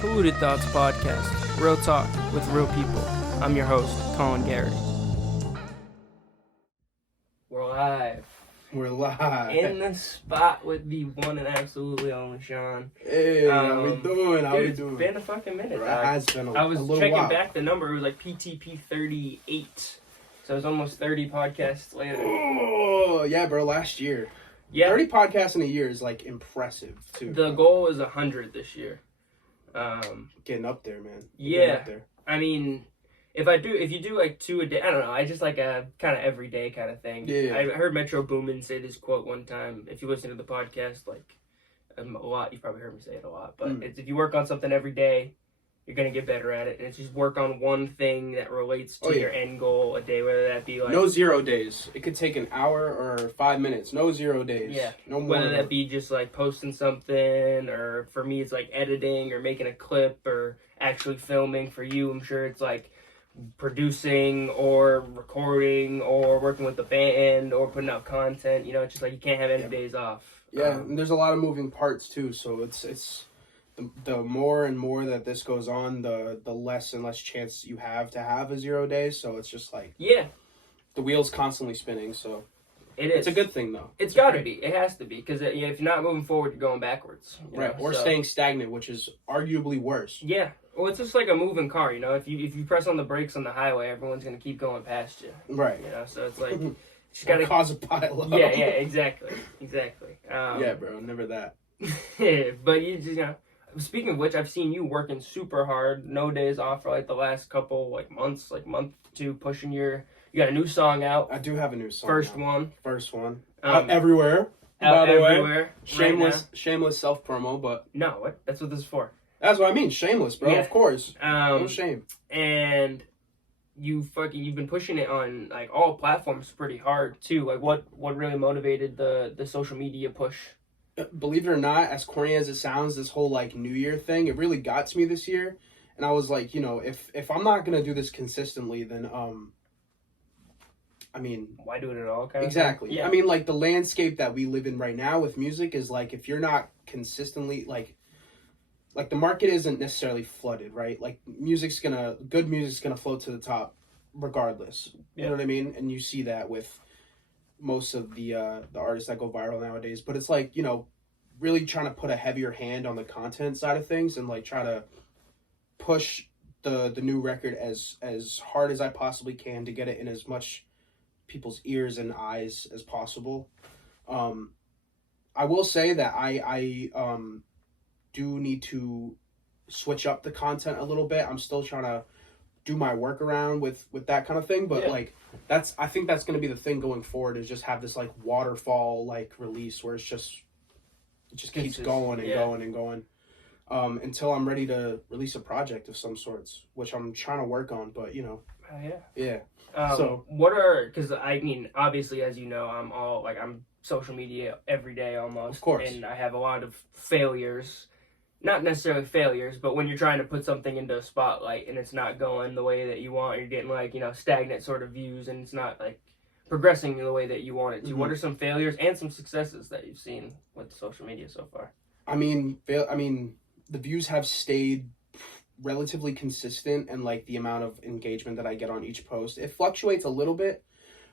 Polluted Thoughts Podcast, real talk with real people. I'm your host, Colin Garrett. We're live. We're live. In the spot with the one and absolutely only Chon. Hey, how we doing? How we doing? It's been a fucking minute. It has been a little while. I was checking back the number. It was like PTP 38. So it was almost 30 podcasts later. Oh, yeah, bro. Last year. Yeah. 30 podcasts in a year is, like, impressive, too. The goal is 100 this year. Getting up there, man. Yeah. Up there. I mean, if you do like 2 a day, I don't know. I just like a kind of everyday kind of thing. Yeah. I heard Metro Boomin say this quote one time. If you listen to the podcast, like a lot, you've probably heard me say it a lot. But it's, if you work on something every day, you're gonna get better at it. And it's just work on one thing that relates to your end goal a day, whether that be like no 0 days. It could take an hour or 5 minutes. No 0 days. Yeah. No more. Whether that be just like posting something, or for me it's like editing or making a clip or actually filming. For you, I'm sure it's like producing or recording or working with the band or putting out content. You know, it's just like you can't have any days off. Yeah, and there's a lot of moving parts too, so it's the more and more that this goes on, the less and less chance you have to have a 0 days. So it's just like the wheel's constantly spinning. So it's a good thing though. It's got to be. It has to be, because if you're not moving forward, you're going backwards. Right, or staying stagnant, which is arguably worse. Yeah. Well, it's just like a moving car, you know. If you press on the brakes on the highway, everyone's gonna keep going past you. Right. You know, so it's like just gotta cause a pile up. Yeah, exactly. Yeah, bro, never that. But you just, you know. Speaking of which, I've seen you working super hard, no days off for like the last couple months, like month or two, pushing you got a new song out. I do have a new song. First one. Out everywhere. Out by the everywhere. Way. Shameless self promo, but no, what? That's what this is for. That's what I mean. Shameless, bro. Yeah. Of course. No shame. And you've been pushing it on like all platforms pretty hard too. Like what really motivated the social media push? Believe it or not, as corny as it sounds, this whole like New Year thing, it really got to me this year. And I was like, you know, if I'm not gonna do this consistently, then I mean, why do it at all? Exactly. Yeah. I mean, like the landscape that we live in right now with music is like, if you're not consistently like the market isn't necessarily flooded, right? Like good music's gonna float to the top regardless. You know what I mean? And you see that with most of the artists that go viral nowadays. But it's like, you know, really trying to put a heavier hand on the content side of things and like try to push the new record as hard as I possibly can to get it in as much people's ears and eyes as possible. I will say that I do need to switch up the content a little bit. I'm still trying to do my workaround with that kind of thing, but like I think that's going to be the thing going forward, is just have this like waterfall like release where it just keeps going and going and going until I'm ready to release a project of some sorts, which I'm trying to work on. But you know, so what are, because I mean, obviously, as you know, I'm social media every day almost, of course, and I have a lot of failures. Not necessarily failures, but when you're trying to put something into a spotlight and it's not going the way that you want, you're getting like, you know, stagnant sort of views, and it's not like progressing the way that you want it to. Mm-hmm. What are some failures and some successes that you've seen with social media so far? I mean, the views have stayed relatively consistent, and like the amount of engagement that I get on each post, it fluctuates a little bit,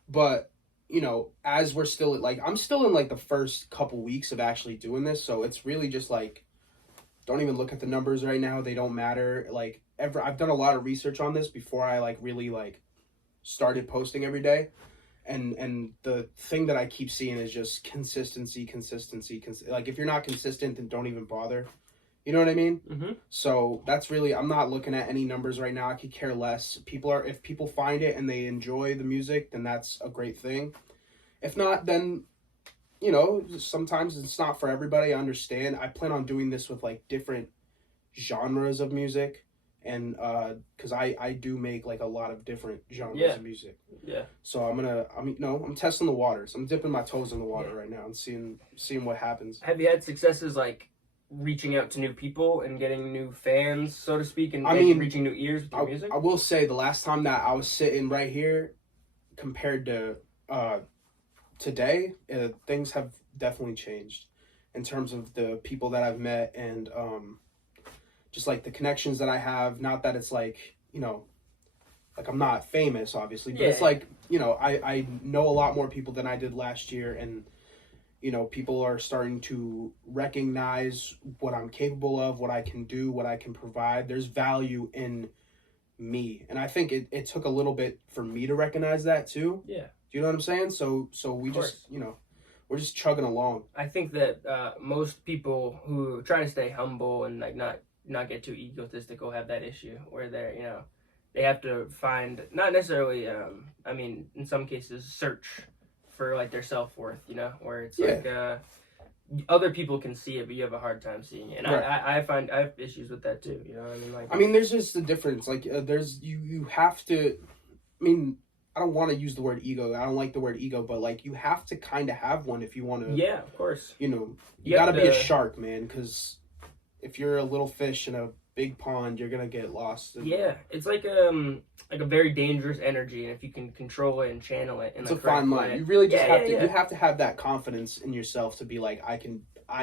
but you know, as we're still I'm still in like the first couple weeks of actually doing this, so it's really just like, don't even look at the numbers right now. They don't matter. Like I've done a lot of research on this before I like really like started posting every day. And the thing that I keep seeing is just consistency. Like if you're not consistent, then don't even bother. You know what I mean? Mm-hmm. So that's really, I'm not looking at any numbers right now. I could care less. If people find it and they enjoy the music, then that's a great thing. If not, then you know, sometimes it's not for everybody. I understand. I plan on doing this with like different genres of music, and because I do make like a lot of different genres of music. Yeah. So I'm testing the waters. I'm dipping my toes in the water right now and seeing what happens. Have you had successes like reaching out to new people and getting new fans, so to speak, and reaching new ears with your music? I will say the last time that I was sitting right here compared to today, things have definitely changed in terms of the people that I've met and just like the connections that I have. Not that it's like, like I'm not famous, obviously, but it's like, I know a lot more people than I did last year, and people are starting to recognize what I'm capable of, what I can do, what I can provide. There's value in me, and I think it took a little bit for me to recognize that too. Yeah. Do you know what I'm saying? So we just, we're just chugging along. I think that most people who try to stay humble and like not get too egotistical have that issue where they're, they have to find, not necessarily, in some cases search for like their self-worth, where it's like other people can see it, but you have a hard time seeing it. And right. I find I have issues with that too, there's just a difference. Like there's, you have to, I don't want to use the word ego. I don't like the word ego, but like you have to kind of have one if you want to. Yeah, of course. You gotta be a shark, man, because if you're a little fish in a big pond, you're gonna get lost. Yeah, it's like a very dangerous energy, and if you can control it and channel it, it's a fine line. You really just have to. You have to have that confidence in yourself to be like, I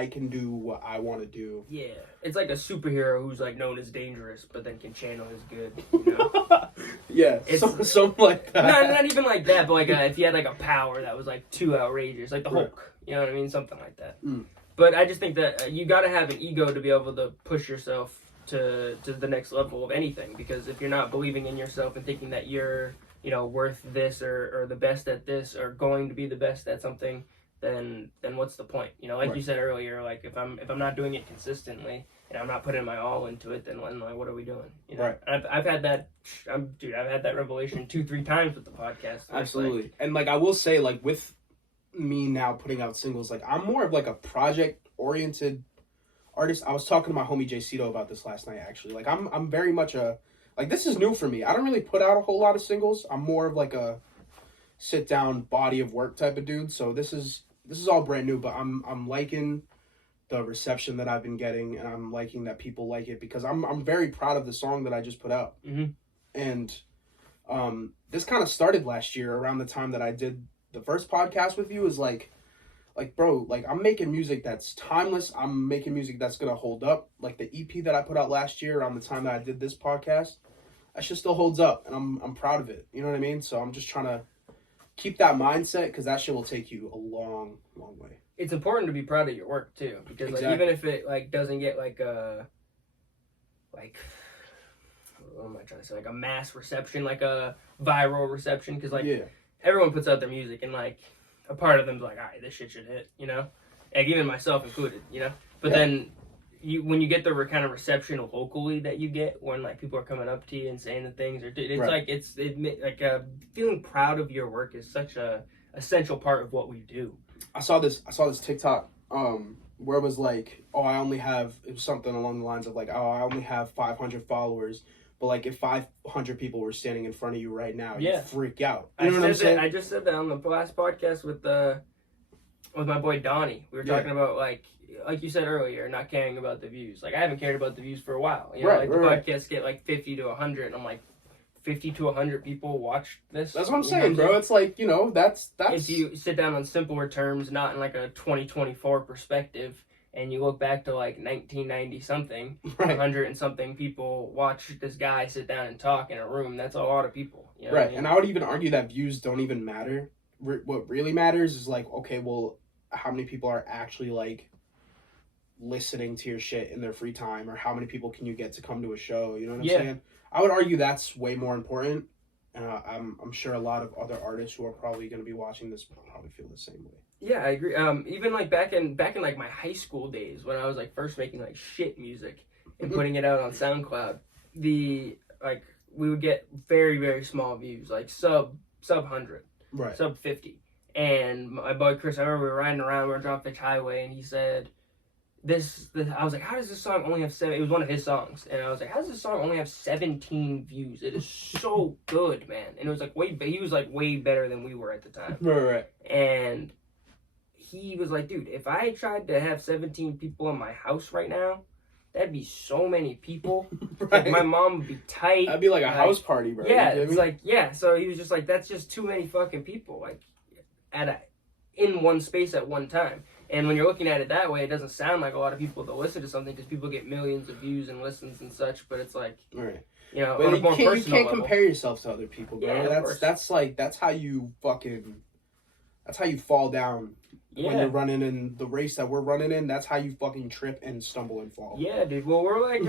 can do what I want to do. Yeah, it's like a superhero who's like known as dangerous, but then can channel his good. Yeah, it's something like that. Not even like that, but like if you had like a power that was like too outrageous, like the Hulk. You know what I mean? Something like that. Mm. But I just think that you got to have an ego to be able to push yourself to the next level of anything, because if you're not believing in yourself and thinking that you're worth this or the best at this or going to be the best at something, then what's the point? Like you said earlier, like if I'm not doing it consistently and I'm not putting my all into it, then like, what are we doing? Right. I've had that. I've had that revelation 2-3 times with the podcast. Absolutely. And like I will say, like with me now putting out singles, like I'm more of like a project oriented artist. I was talking to my homie Jay Cito about this last night, actually. Like I'm very much this is new for me. I don't really put out a whole lot of singles. I'm more of like a sit down body of work type of dude. So this is all brand new, but I'm liking the reception that I've been getting, and I'm liking that people like it, because I'm very proud of the song that I just put out. Mm-hmm. And this kind of started last year around the time that I did the first podcast with you. Is like bro, like I'm making music that's timeless. I'm making music that's gonna hold up. Like the EP that I put out last year around the time that I did this podcast, that shit still holds up, and I'm proud of it. You know what I mean? So I'm just trying to keep that mindset, because that shit will take you a long, long way. It's important to be proud of your work too, because like even if it like doesn't get like what am I trying to say, like a mass reception, like a viral reception, because like everyone puts out their music and like a part of them's like, all right, this shit should hit, like even myself included, but then when you get the kind of reception locally that you get when like people are coming up to you and saying the things, or it's like feeling proud of your work is such a essential part of what we do. I saw this TikTok where it was like, it was something along the lines of like, I only have 500 followers, but like if 500 people were standing in front of you right now, you'd freak out. You know what I'm saying? I just said that on the last podcast with my boy Donnie. We were talking about like you said earlier, not caring about the views. Like I haven't cared about the views for a while. The podcasts get like 50 to 100, and I'm like, 50 to 100 people watch this. That's what I'm saying, bro. It's like, that's if you sit down on simpler terms, not in like a 2024 perspective, and you look back to like 1990 something, 100 and something people watch this guy sit down and talk in a room. That's a lot of people. What I mean? And I would even argue that views don't even matter. What really matters is like, okay, well, how many people are actually like listening to your shit in their free time, or how many people can you get to come to a show? You know what I'm saying? I would argue that's way more important. I'm sure a lot of other artists who are probably going to be watching this probably feel the same way. Yeah, I agree. Even like back in like my high school days when I was like first making like shit music and putting it out on SoundCloud, we would get very, very small views, like sub 100, sub 50. And my boy Chris, I remember we were riding around, we were on Drop Fitch Highway, and he said, This I was like, how does this song only have 7? It was one of his songs, and I was like, how does this song only have 17 views? It is so good, man. And it was like he was like way better than we were at the time. Right. And he was like, dude, if I tried to have 17 people in my house right now, that'd be so many people. Like, my mom would be tight. That'd be like a house party, bro. Yeah, it's like So he was just like, that's just too many fucking people, like in one space at one time. And when you're looking at it that way, it doesn't sound like a lot of people that listen to something because people get millions of views and listens and such. But it's like, Right. you know, But on a you more can't personal level. compare yourself to other people, bro. Yeah, That's how you fall down when you're running in the race that we're running in. That's how you fucking trip and stumble and fall. Yeah, dude. Well, we're like,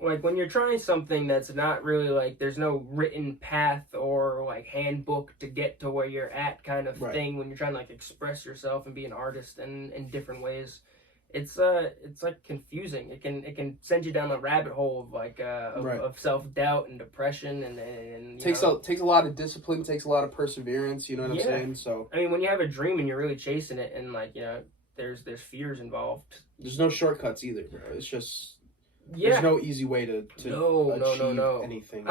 like when you're trying something that's not really like, there's no written path or like handbook to get to where you're at kind of thing. When you're trying to like express yourself and be an artist in different ways, it's like confusing. It can send you down a rabbit hole of like of self-doubt and depression and takes a lot of discipline, takes a lot of perseverance, you know what I'm saying? So I mean, when you have a dream and you're really chasing it and like, you know, there's fears involved. There's no shortcuts either, bro. It's just there's no easy way to achieve anything.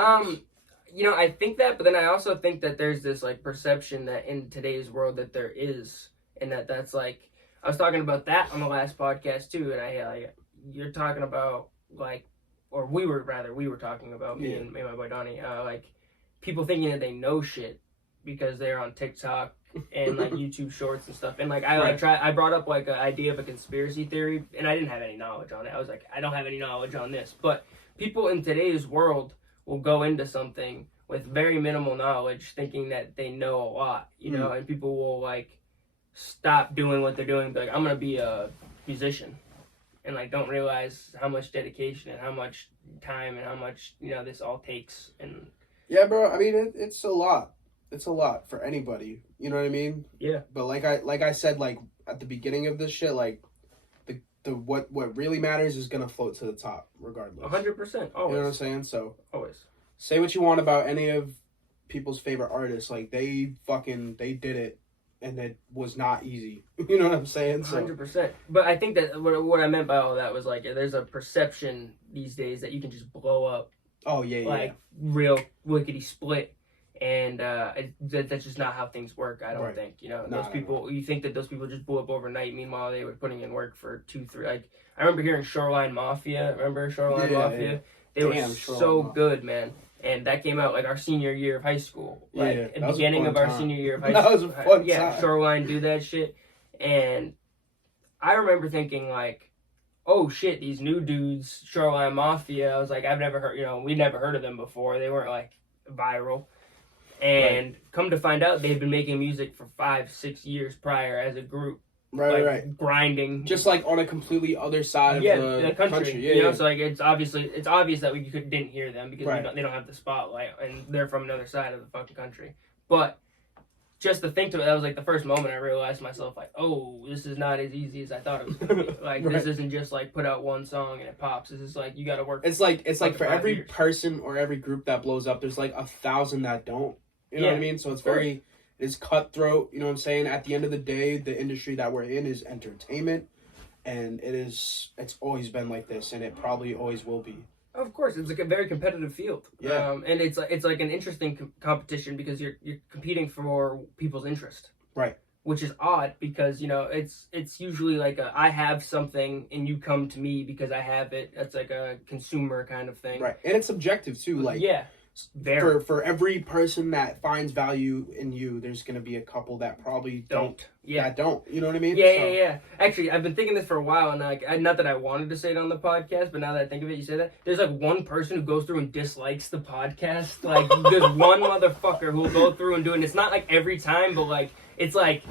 You know, I think that, but then I also think that there's this like perception that in today's world that there is, and that's like, I was talking about that on the last podcast too, and you're talking about like, or we were talking about me and my boy Donnie, like people thinking that they know shit because they're on TikTok and like YouTube shorts and stuff, and like I brought up like an idea of a conspiracy theory, and I didn't have any knowledge on it. I was like, I don't have any knowledge on this, but people in today's world will go into something with very minimal knowledge, thinking that they know a lot, you know, and people will like stop doing what they're doing, be like, I'm gonna be a musician, and like don't realize how much dedication and how much time and how much, you know, this all takes. And yeah, bro, I mean it's a lot for anybody, you know what I mean? Yeah. But like I said, like at the beginning of this shit, like the what really matters is gonna float to the top regardless. 100%, always. You know what I'm saying? So always say what you want about any of people's favorite artists, like they did it. And it was not easy. You know what I'm saying? So. 100%. But I think that what I meant by all that was like, there's a perception these days that you can just blow up. Oh, yeah, like, real wickety split. And that's just not how things work, I don't think. You know, those people, you think that those people just blew up overnight. Meanwhile, they were putting in work for 2-3. Like, I remember hearing Shoreline Mafia. Remember Shoreline Mafia? Yeah. They were so good, man. And that came out like our senior year of high school. Like at the beginning of our senior year of high school. That was a fun time. Shoreline do that shit. And I remember thinking like, oh shit, these new dudes, Shoreline Mafia, I was like, I've never heard, you know, we'd never heard of them before. They weren't like viral. And come to find out, they've been making music for 5-6 years prior as a group. Right. Grinding. Just like on a completely other side of the country. Yeah, you know, so like it's obvious that we didn't hear them because they don't have the spotlight and they're from another side of the fucking country. But just to think to it, that was like the first moment I realized to myself, like, oh, this is not as easy as I thought it was gonna be. Like this isn't just like put out one song and it pops. This is like you gotta work. It's like for every person or every group that blows up, there's like 1,000 that don't. You know what I mean? So it's cutthroat, you know what I'm saying? At the end of the day, the industry that we're in is entertainment, and it's always been like this, and it probably always will be. Of course, it's like a very competitive field. Yeah. And it's like an interesting competition because you're competing for people's interest. Right. Which is odd because, you know, it's usually like I have something and you come to me because I have it. That's like a consumer kind of thing. Right. And it's subjective too, like For every person that finds value in you, there's going to be a couple that probably don't. Yeah. That don't. You know what I mean? Yeah. Actually, I've been thinking this for a while, and like, not that I wanted to say it on the podcast, but now that I think of it, you say that. There's like one person who goes through and dislikes the podcast. Like, there's one motherfucker who will go through and do it. And it's not like every time, but like, it's like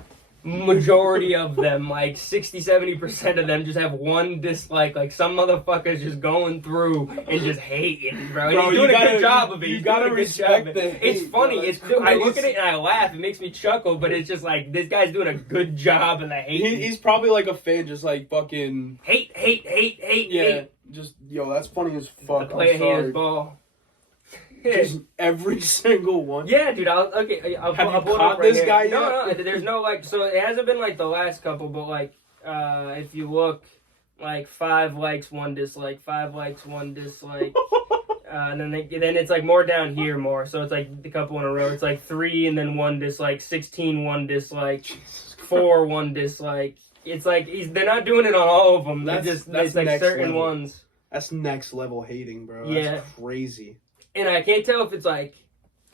majority of them, like 60-70% of them just have one dislike. Like some motherfuckers just going through and just hating, bro. And he's doing a good job of it. You gotta respect the hate. It's funny. It's cool. I look at it and I laugh. It makes me chuckle, but it's just like this guy's doing a good job in the hate. He's probably like a fan, just like fucking hate. Yeah, just that's funny as fuck. Play a haters ball. Just every single one. Yeah, dude. I'll Have pull you it caught up this right guy here. yet? No. There's no like. So it hasn't been like the last couple, but like, if you look, like 5 likes, 1 dislike, 5 likes, 1 dislike, and then it's like more down here more. So it's like the couple in a row. It's like 3 and then 1 dislike, 16 1 dislike, 4 1 dislike. It's like they're not doing it on all of them. That's like certain level. Ones. That's next level hating, bro. Yeah. That's crazy. And I can't tell if it's like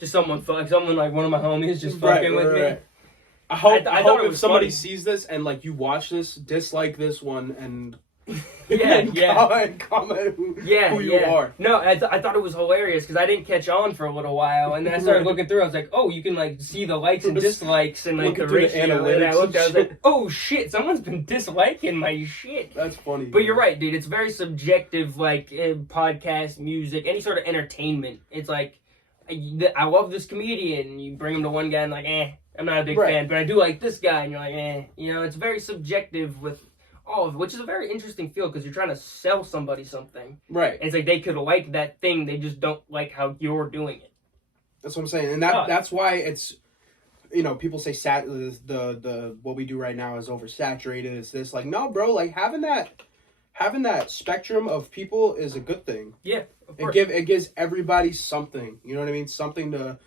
just someone like one of my homies just fucking with me. I hope I thought it if was somebody funny. sees this and like you watch this, dislike this one and comment who you are. No, I thought it was hilarious because I didn't catch on for a little while, and then I started looking through. I was like, oh, you can like see the likes and dislikes and like the ratio. And I looked, I was like, oh shit, someone's been disliking my shit. That's funny. But you're right, dude. It's very subjective, like podcast, music, any sort of entertainment. It's like, I love this comedian. You bring him to one guy and like, I'm not a big fan, but I do like this guy, and you're like, You know, it's very subjective with all of it, which is a very interesting field because you're trying to sell somebody something. Right. And it's like they could like that thing, they just don't like how you're doing it. That's what I'm saying, and that's why it's, you know, people say the what we do right now is oversaturated. It's this, like, no, bro, like having that spectrum of people is a good thing. Yeah, of course. It gives everybody something. You know what I mean? Something to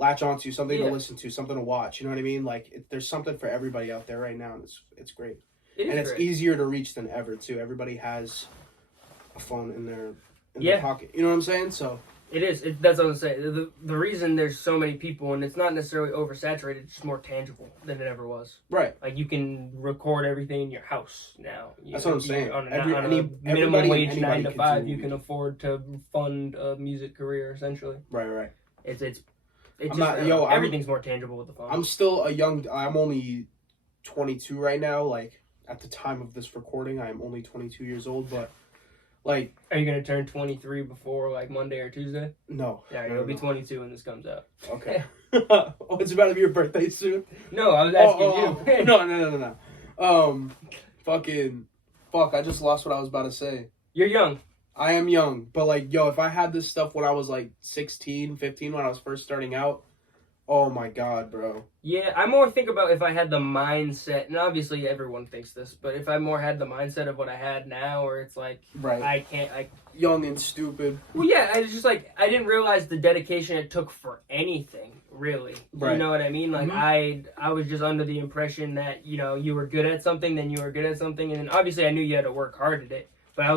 latch onto, something to listen to, something to watch. You know what I mean? Like there's something for everybody out there right now, and it's great. It's easier to reach than ever too. Everybody has a phone in their pocket. You know what I'm saying? So it is. That's what I'm saying. The reason there's so many people, and it's not necessarily oversaturated, it's just more tangible than it ever was. Right. Like you can record everything in your house now. That's what I'm saying. On a minimum wage 9 to 5, you can afford to fund a music career essentially. Right. Everything's more tangible with the phone. I'm only 22 right now. Like at the time of this recording, I'm only 22 years old, but like... Are you going to turn 23 before like Monday or Tuesday? No. Yeah, you'll be 22 when this comes out. Okay. Oh, it's about to be your birthday soon? No, I was asking you. No. Fuck, I just lost what I was about to say. You're young. I am young, but like, yo, if I had this stuff when I was like 16, 15, when I was first starting out, oh my God, bro. Yeah, I more think about if I had the mindset, and obviously everyone thinks this, but if I more had the mindset of what I had now, where it's like, I young and stupid. Well, yeah, I was just like, I didn't realize the dedication it took for anything, really. Right. You know what I mean? Like, I was just under the impression that, you know, you were good at something, then you were good at something, and then obviously I knew you had to work hard at it, but I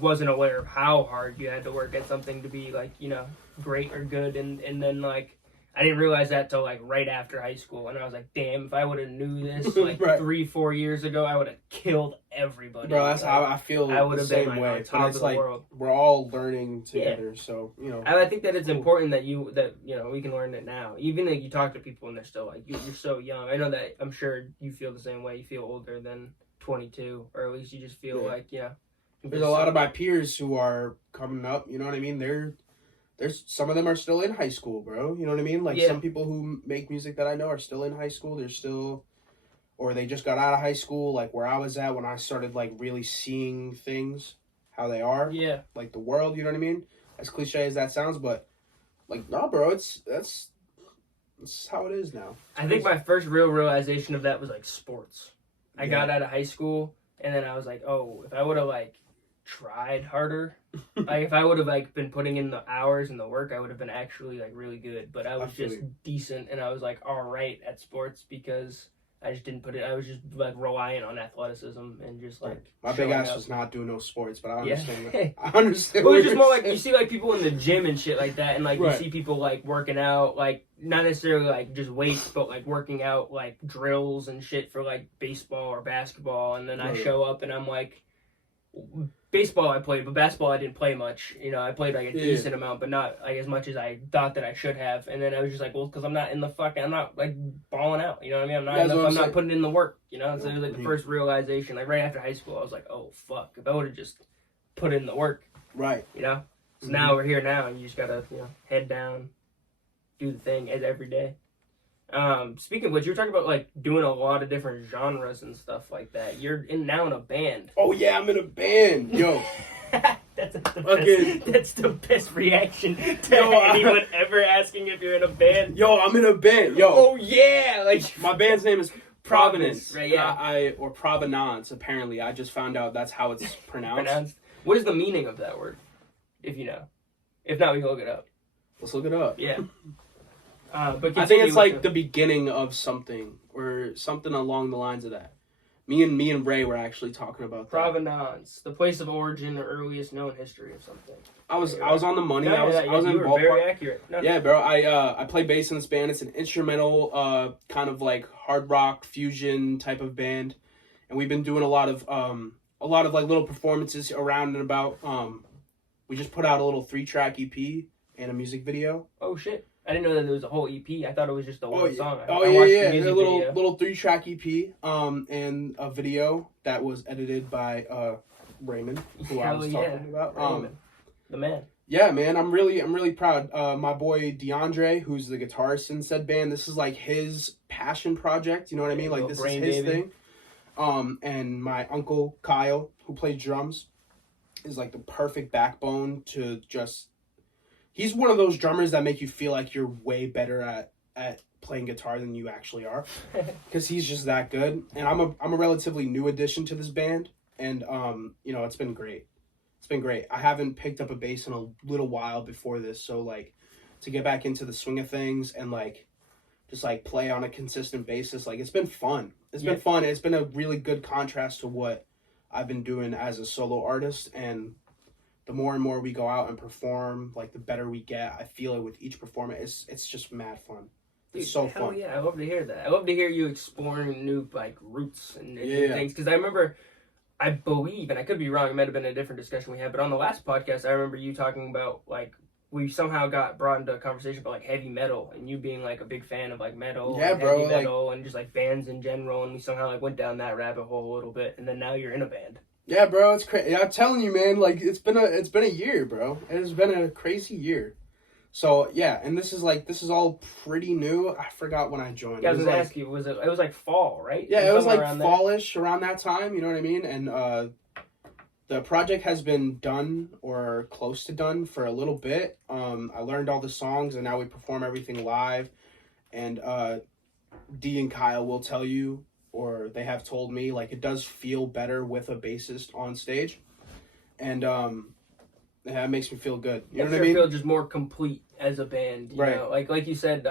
wasn't aware of how hard you had to work at something to be, like, you know, great or good, and then, like, I didn't realize that till like right after high school, and I was like, "Damn! If I would have knew this like 3-4 years ago, I would have killed everybody." Bro, that's how I feel. I would have the same way. But it's like we're all learning together, so you know. I think that it's important that you know we can learn it now. Even if you talk to people and they're still like, "You're so young." I know that. I'm sure you feel the same way. You feel older than 22, or at least you just feel like There's a lot of my peers who are coming up. You know what I mean? There's some of them are still in high school, bro. You know what I mean? Like some people who make music that I know are still in high school. They're still, or they just got out of high school. Like where I was at when I started like really seeing things how they are. Yeah. Like the world. You know what I mean? As cliche as that sounds, but like no, bro. That's how it is now. I think my first real realization of that was like sports. I got out of high school and then I was like, oh, if I would have like tried harder. Like if I would have like been putting in the hours and the work, I would have been actually like really good. But I was just decent, and I was like all right at sports because I just didn't put it. I was just like reliant on athleticism and just like my big ass was not doing no sports, but I understand. That. I understand. Well, it's just more like you see like people in the gym and shit like that, and like you see people like working out, like not necessarily like just weights, but like working out like drills and shit for like baseball or basketball, and then I show up and I'm like. Baseball I played, but basketball I didn't play much. You know, I played like a decent amount, but not like as much as I thought that I should have. And then I was just like, well, because I'm not like balling out. You know what I mean? I'm not putting in the work. You know, so it was like the first realization. Like right after high school, I was like, oh fuck, if I would have just put in the work. Right. You know. So now we're here now, and you just gotta head down, do the thing every day. Speaking of which, you're talking about like doing a lot of different genres and stuff like that. You're now in a band. Oh yeah, I'm in a band, yo. That's the best reaction to anyone ever asking if you're in a band. Yo, I'm in a band, yo. Oh yeah, like my band's name is Provenance, right? Yeah, or Provenance. Apparently, I just found out that's how it's pronounced. What is the meaning of that word? If you know, if not, we can look it up. Let's look it up. Yeah. But I think it's like the beginning of something or something along the lines of that. Me and Ray were actually talking about that. Provenance, the place of origin or earliest known history of something. I was on the money. No, I was in you were ballpark. very accurate. No. Yeah, bro. I play bass in this band. It's an instrumental, kind of like hard rock fusion type of band, and we've been doing a lot of like little performances around and about. We just put out a little 3-track EP and a music video. Oh shit! I didn't know that there was a whole EP. I thought it was just the one song. I watched yeah. The music A little video. little 3-track EP, and a video that was edited by Rayymond, who I was talking about. Rayymond, the man. Yeah, man, I'm really proud. My boy DeAndre, who's the guitarist in said band, this is like his passion project. You know what I mean? Like this is his thing. And my uncle Kyle, who played drums, is like the perfect backbone to just. He's one of those drummers that make you feel like you're way better at playing guitar than you actually are, because he's just that good. And I'm a relatively new addition to this band, and it's been great. It's been great. I haven't picked up a bass in a little while before this, so like to get back into the swing of things and like just like play on a consistent basis, like it's been fun. It's been fun. It's been a really good contrast to what I've been doing as a solo artist, and the more and more we go out and perform, like the better we get. I feel it with each performance. It's just mad fun. It's so hell fun. Yeah, I love to hear that. I love to hear you exploring new like roots and things, because I remember. I believe, and I could be wrong, it might have been a different discussion we had, but on the last podcast, I remember you talking about, like, we somehow got brought into a conversation about, like, heavy metal, and you being, like, a big fan of, like, metal, and heavy metal, and just, like, bands in general, and we somehow, like, went down that rabbit hole a little bit, and then now you're in a band. Yeah, bro, it's crazy. I'm telling you, man, like, it's been a year, bro. It has been a crazy year. So, yeah, and this is all pretty new. I forgot when I joined. Yeah, I was going to ask you, it was like fall, right? Yeah, it was like fallish around that time, you know what I mean? And the project has been done or close to done for a little bit. I learned all the songs, and now we perform everything live. And D and Kyle will tell you, or they have told me, like, it does feel better with a bassist on stage. And yeah, it makes me feel good. You know what I mean? I feel just more complete as a band. You know? Like you said,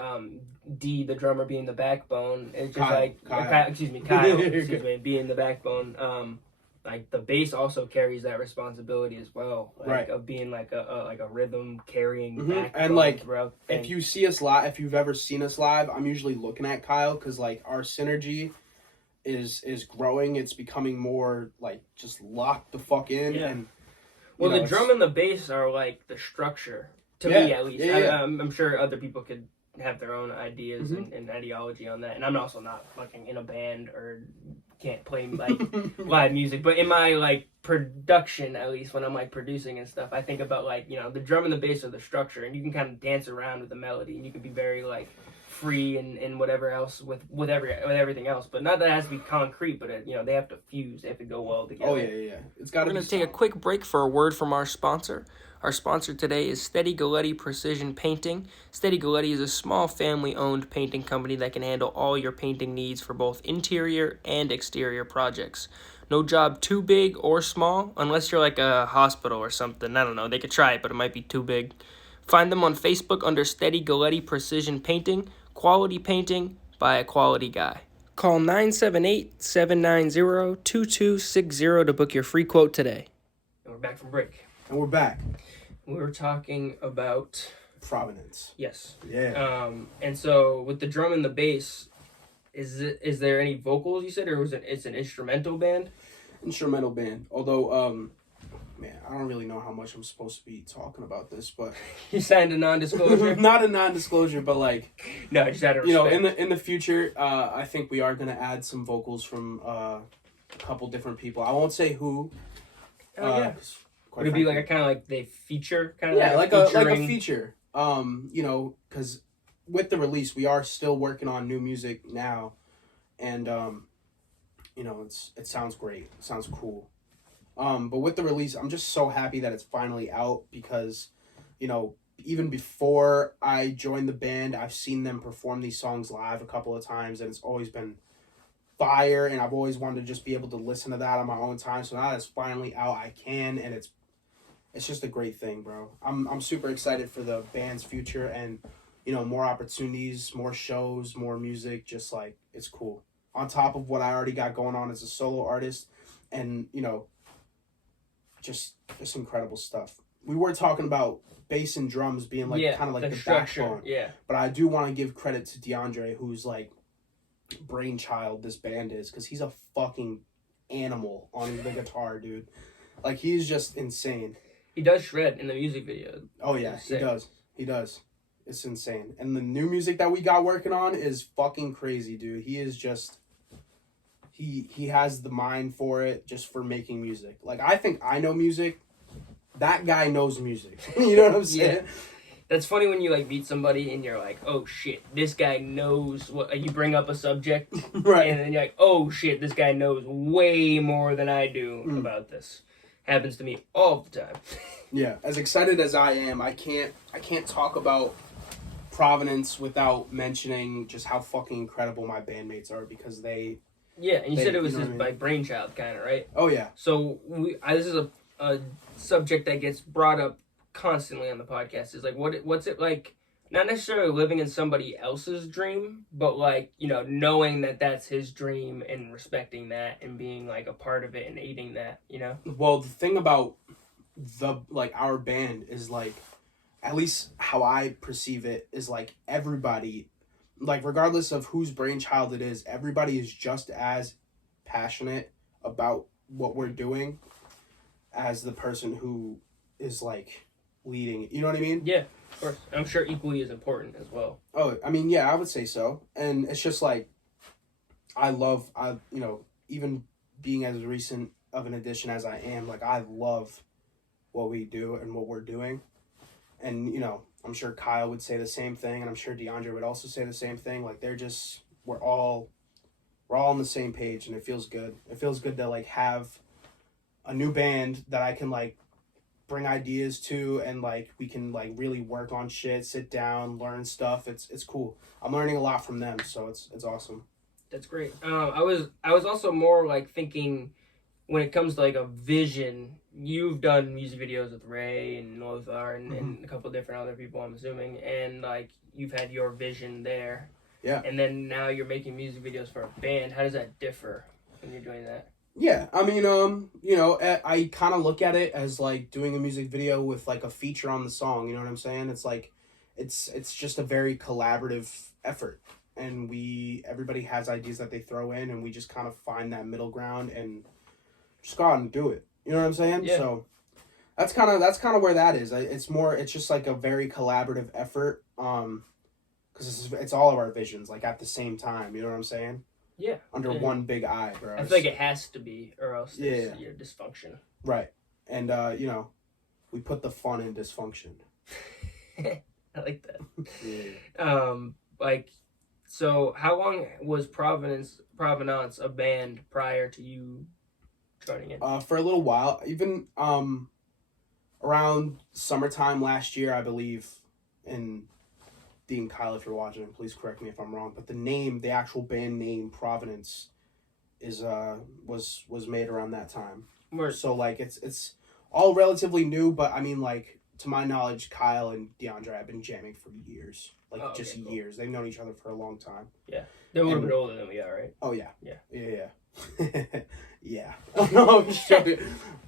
D, the drummer, being the backbone. It's just Kyle. Excuse me, being the backbone. Like the bass also carries that responsibility as well, like of being like a rhythm carrying backbone. And like if you see us live, if you've ever seen us live, I'm usually looking at Kyle because like our synergy is growing. It's becoming more like just locked the fuck in and. Well, the drum and the bass are like the structure, to me at least. I'm sure other people could have their own ideas and ideology on that. And I'm also not fucking in a band or can't play like live music. But in my like production, at least when I'm like producing and stuff, I think about like, the drum and the bass are the structure, and you can kind of dance around with the melody, and you can be very like free and whatever else with everything else, but not that it has to be concrete, but they have to fuse, they have to go well together. Oh yeah. It's got to. We're gonna take a quick break for a word from our sponsor. Our sponsor today is Steady Galletti Precision Painting. Steady Galletti is a small family-owned painting company that can handle all your painting needs for both interior and exterior projects. No job too big or small, unless you're like a hospital or something. I don't know. They could try it, but it might be too big. Find them on Facebook under Steady Galletti Precision Painting. Quality painting by a quality guy. Call 978-790-2260 to book your free quote today. And we're back from break. And we're back. We were talking about Provenance. Yes. Yeah. And so with the drum and the bass, is there any vocals you said, or it's an instrumental band? Instrumental band. Although man, I don't really know how much I'm supposed to be talking about this, but you signed a non-disclosure. Not a non-disclosure, but like no, just out of respect. in the future, I think we are gonna add some vocals from a couple different people. I won't say who. Would it be like a kind of like they feature kind of? Yeah, like a feature. Because with the release, we are still working on new music now, and it sounds great. It sounds cool. But with the release, I'm just so happy that it's finally out because, even before I joined the band, I've seen them perform these songs live a couple of times, and it's always been fire, and I've always wanted to just be able to listen to that on my own time. So now that it's finally out, I can, and it's just a great thing, bro. I'm super excited for the band's future and, more opportunities, more shows, more music, just like, it's cool. on top of what I already got going on as a solo artist, and just incredible stuff. We were talking about bass and drums being like kind of like the backbone. Yeah. But I do want to give credit to DeAndre, who's like brainchild this band is, because he's a fucking animal on the guitar, dude. Like, he's just insane. He does shred in the music video. Oh yeah, he does. He does. It's insane. And the new music that we got working on is fucking crazy, dude. He is just he has the mind for it, just for making music. Like, I think I know music. That guy knows music. You know what I'm saying? Yeah. That's funny when you like meet somebody and you're like, oh shit, this guy knows what. You bring up a subject, Right? And then you're like, oh shit, this guy knows way more than I do about this. Happens to me all the time. Yeah. As excited as I am, I can't talk about Provenance without mentioning just how fucking incredible my bandmates are, because they. Yeah, and you said it was you know his what I mean? like brainchild, kind of, right? Oh yeah. So this is a subject that gets brought up constantly on the podcast. Is like, what's it like? Not necessarily living in somebody else's dream, but like, knowing that that's his dream and respecting that and being like a part of it and aiding that. Well, the thing about our band is like, at least how I perceive it, is like everybody, like regardless of whose brainchild it is, everybody is just as passionate about what we're doing as the person who is like leading it. You know what I mean? Yeah, of course. I'm sure equally as important as well. Oh, I mean, yeah, I would say so. And it's just like, even being as recent of an addition as I am, like, I love what we do and what we're doing. And, I'm sure Kyle would say the same thing, and I'm sure DeAndre would also say the same thing. Like, we're all on the same page, and it feels good. It feels good to, like, have a new band that I can, like, bring ideas to, and like we can like really work on shit, sit down, learn stuff. It's cool. I'm learning a lot from them, so it's awesome. That's great. I was also more like thinking, when it comes to like a vision, you've done music videos with Ray and Lothar and a couple of different other people, I'm assuming, and like you've had your vision there. Yeah. And then now you're making music videos for a band. How does that differ when you're doing that? Yeah, I mean, I kind of look at it as like doing a music video with like a feature on the song. You know what I'm saying? It's like, it's just a very collaborative effort, and everybody has ideas that they throw in, and we just kind of find that middle ground and just go out and do it. You know what I'm saying? Yeah. So that's kind of where that is. It's just like a very collaborative effort, because it's all of our visions like at the same time. You know what I'm saying? Yeah. Under one big eye, bro. I feel like it has to be, or else there's your dysfunction. Right. And, we put the fun in dysfunction. I like that. Yeah. So how long was Provenance a band prior to you joining it? For a little while. Even, around summertime last year, I believe, and Dean, Kyle, if you're watching, please correct me if I'm wrong, but the actual band name, Provenance, was made around that time. Word. So, like, it's all relatively new, but, I mean, like, to my knowledge, Kyle and DeAndre have been jamming for years. Like, cool. Years. They've known each other for a long time. Yeah. They're a little bit older than we are, right? Oh, yeah. Yeah. Yeah. Yeah. Oh, shit.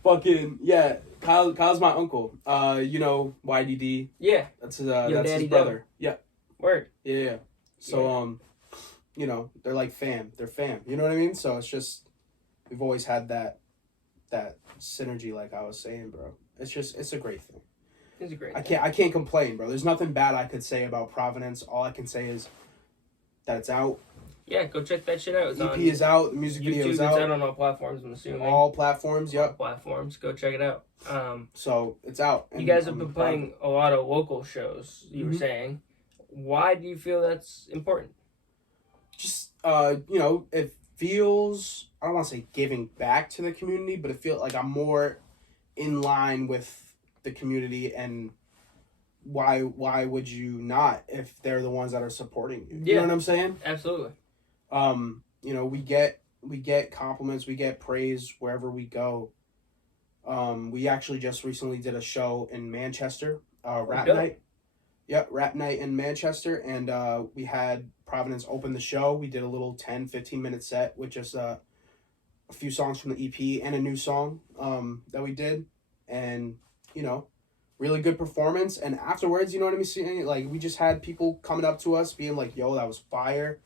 Fucking, yeah. Kyle's my uncle. YDD. Yeah. That's his brother. Yeah. Word. Yeah. So, they're like fam. They're fam. You know what I mean? So it's just, we've always had that synergy, like I was saying, bro. It's a great thing. It's a great I can't complain, bro. There's nothing bad I could say about Provenance. All I can say is that it's out. Yeah, go check that shit out. It's EP is out. The music video is out. It's out on all platforms, I'm assuming. All platforms, yep. All platforms. Go check it out. So it's out. You guys have been playing a lot of local shows, you were saying. Why do you feel that's important? Just, it feels, I don't want to say giving back to the community, but it feels like I'm more in line with the community, and why would you not if they're the ones that are supporting you? You know what I'm saying? Absolutely. We get compliments, we get praise wherever we go. We actually just recently did a show in Manchester, Rap Night. Yep, rap night in Manchester, and we had Provenance open the show. We did a little 10, 15-minute set with just a few songs from the EP and a new song that we did, and you know, really good performance. And afterwards, you know what I mean, seeing, like, we just had people coming up to us being like, "Yo, that was fire,"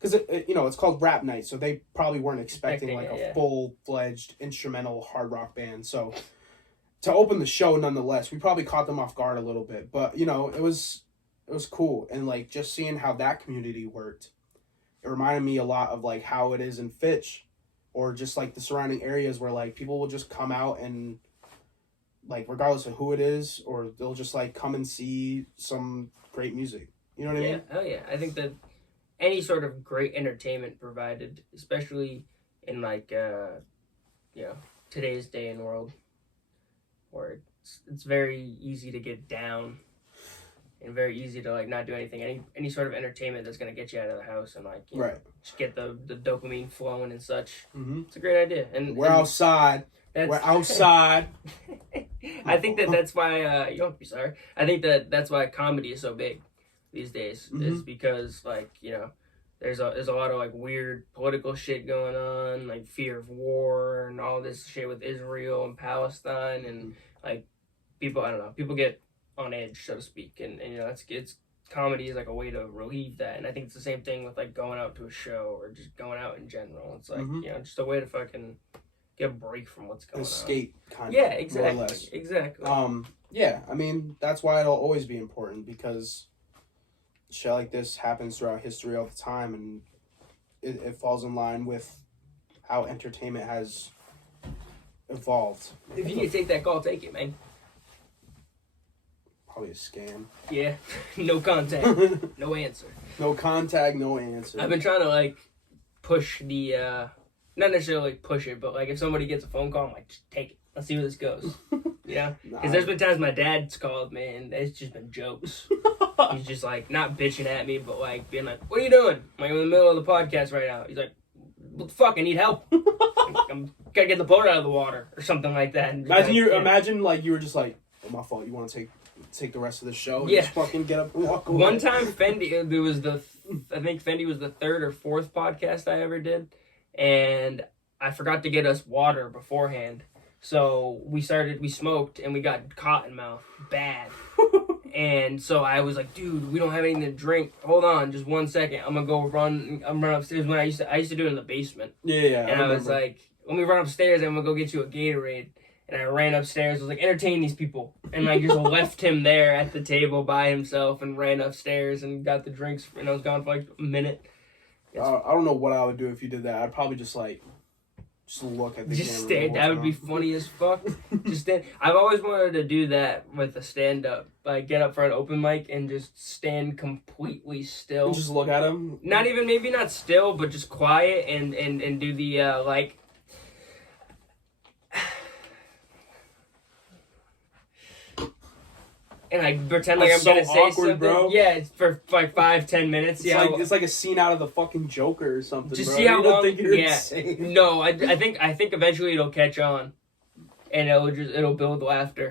because you know, it's called rap night, so they probably weren't expecting like a full-fledged instrumental hard rock band. So to open the show, nonetheless, we probably caught them off guard a little bit, but you know, it was cool. And like just seeing how that community worked, it reminded me a lot of like how it is in Fitch, or just like the surrounding areas where like people will just come out and like regardless of who it is, or they'll just like come and see some great music. You know what I mean? Oh yeah. I think that any sort of great entertainment provided, especially in like you know, today's day and world, where it's very easy to get down and very easy to like not do anything. Any sort of entertainment that's gonna get you out of the house and like, you know, just get the dopamine flowing and such. Mm-hmm. It's a great idea. And we're outside. We're outside. I think that's why you don't have to be sorry. I think that's why comedy is so big these days. Is because like, you know, there's a lot of like weird political shit going on, like fear of war and all this shit with Israel and Palestine, and like people, I don't know, people get on edge, so to speak, and you know, it's comedy is like a way to relieve that. And I think it's the same thing with like going out to a show or just going out in general. It's like, you know, just a way to fucking get a break from what's going escape on. kind of. Yeah, exactly. More or less. Exactly. Yeah, I mean, that's why it'll always be important, because shit like this happens throughout history all the time, and it falls in line with how entertainment has evolved. If you need to take that call, take it, man. Probably a scam. Yeah. No contact. No answer. No contact, no answer. I've been trying to like push the not necessarily like push it, but like if somebody gets a phone call, I'm like, just take it. Let's see where this goes. You know? Because there's been times my dad's called me and it's just been jokes. He's just like not bitching at me, but like being like, "What are you doing?" I'm like, "I'm in the middle of the podcast right now." He's like, "What the fuck? I need help. I'm gotta get the boat out of the water," or something like that. Imagine like you were just like, "Oh, my fault. You want to take the rest of the show?" And just fucking get up and walk away. One time, Fendi, there was I think Fendi was the third or fourth podcast I ever did, and I forgot to get us water beforehand. So we smoked, and we got cotton mouth bad. And so I was like, "Dude, we don't have anything to drink. Hold on, just 1 second. I'm run upstairs." When I used to do it in the basement. Yeah. And I was like, "Let me run upstairs. I'm gonna go get you a Gatorade." And I ran upstairs. I was like, "Entertain these people," and like just left him there at the table by himself, and ran upstairs and got the drinks. And I was gone for like a minute. I don't know what I would do if you did that. I'd probably just look at the camera. Just stand. That would be funny as fuck. Just stand. I've always wanted to do that with a stand-up. Like, get up for an open mic and just stand completely still. And just look at him? Maybe not still, but just quiet and do the, like... And I pretend like I'm gonna say something. Bro. Yeah, it's for like 5-10 minutes. It's like a scene out of the fucking Joker or something. Just bro. see how long. Insane. No, I think eventually it'll catch on, and it'll build laughter.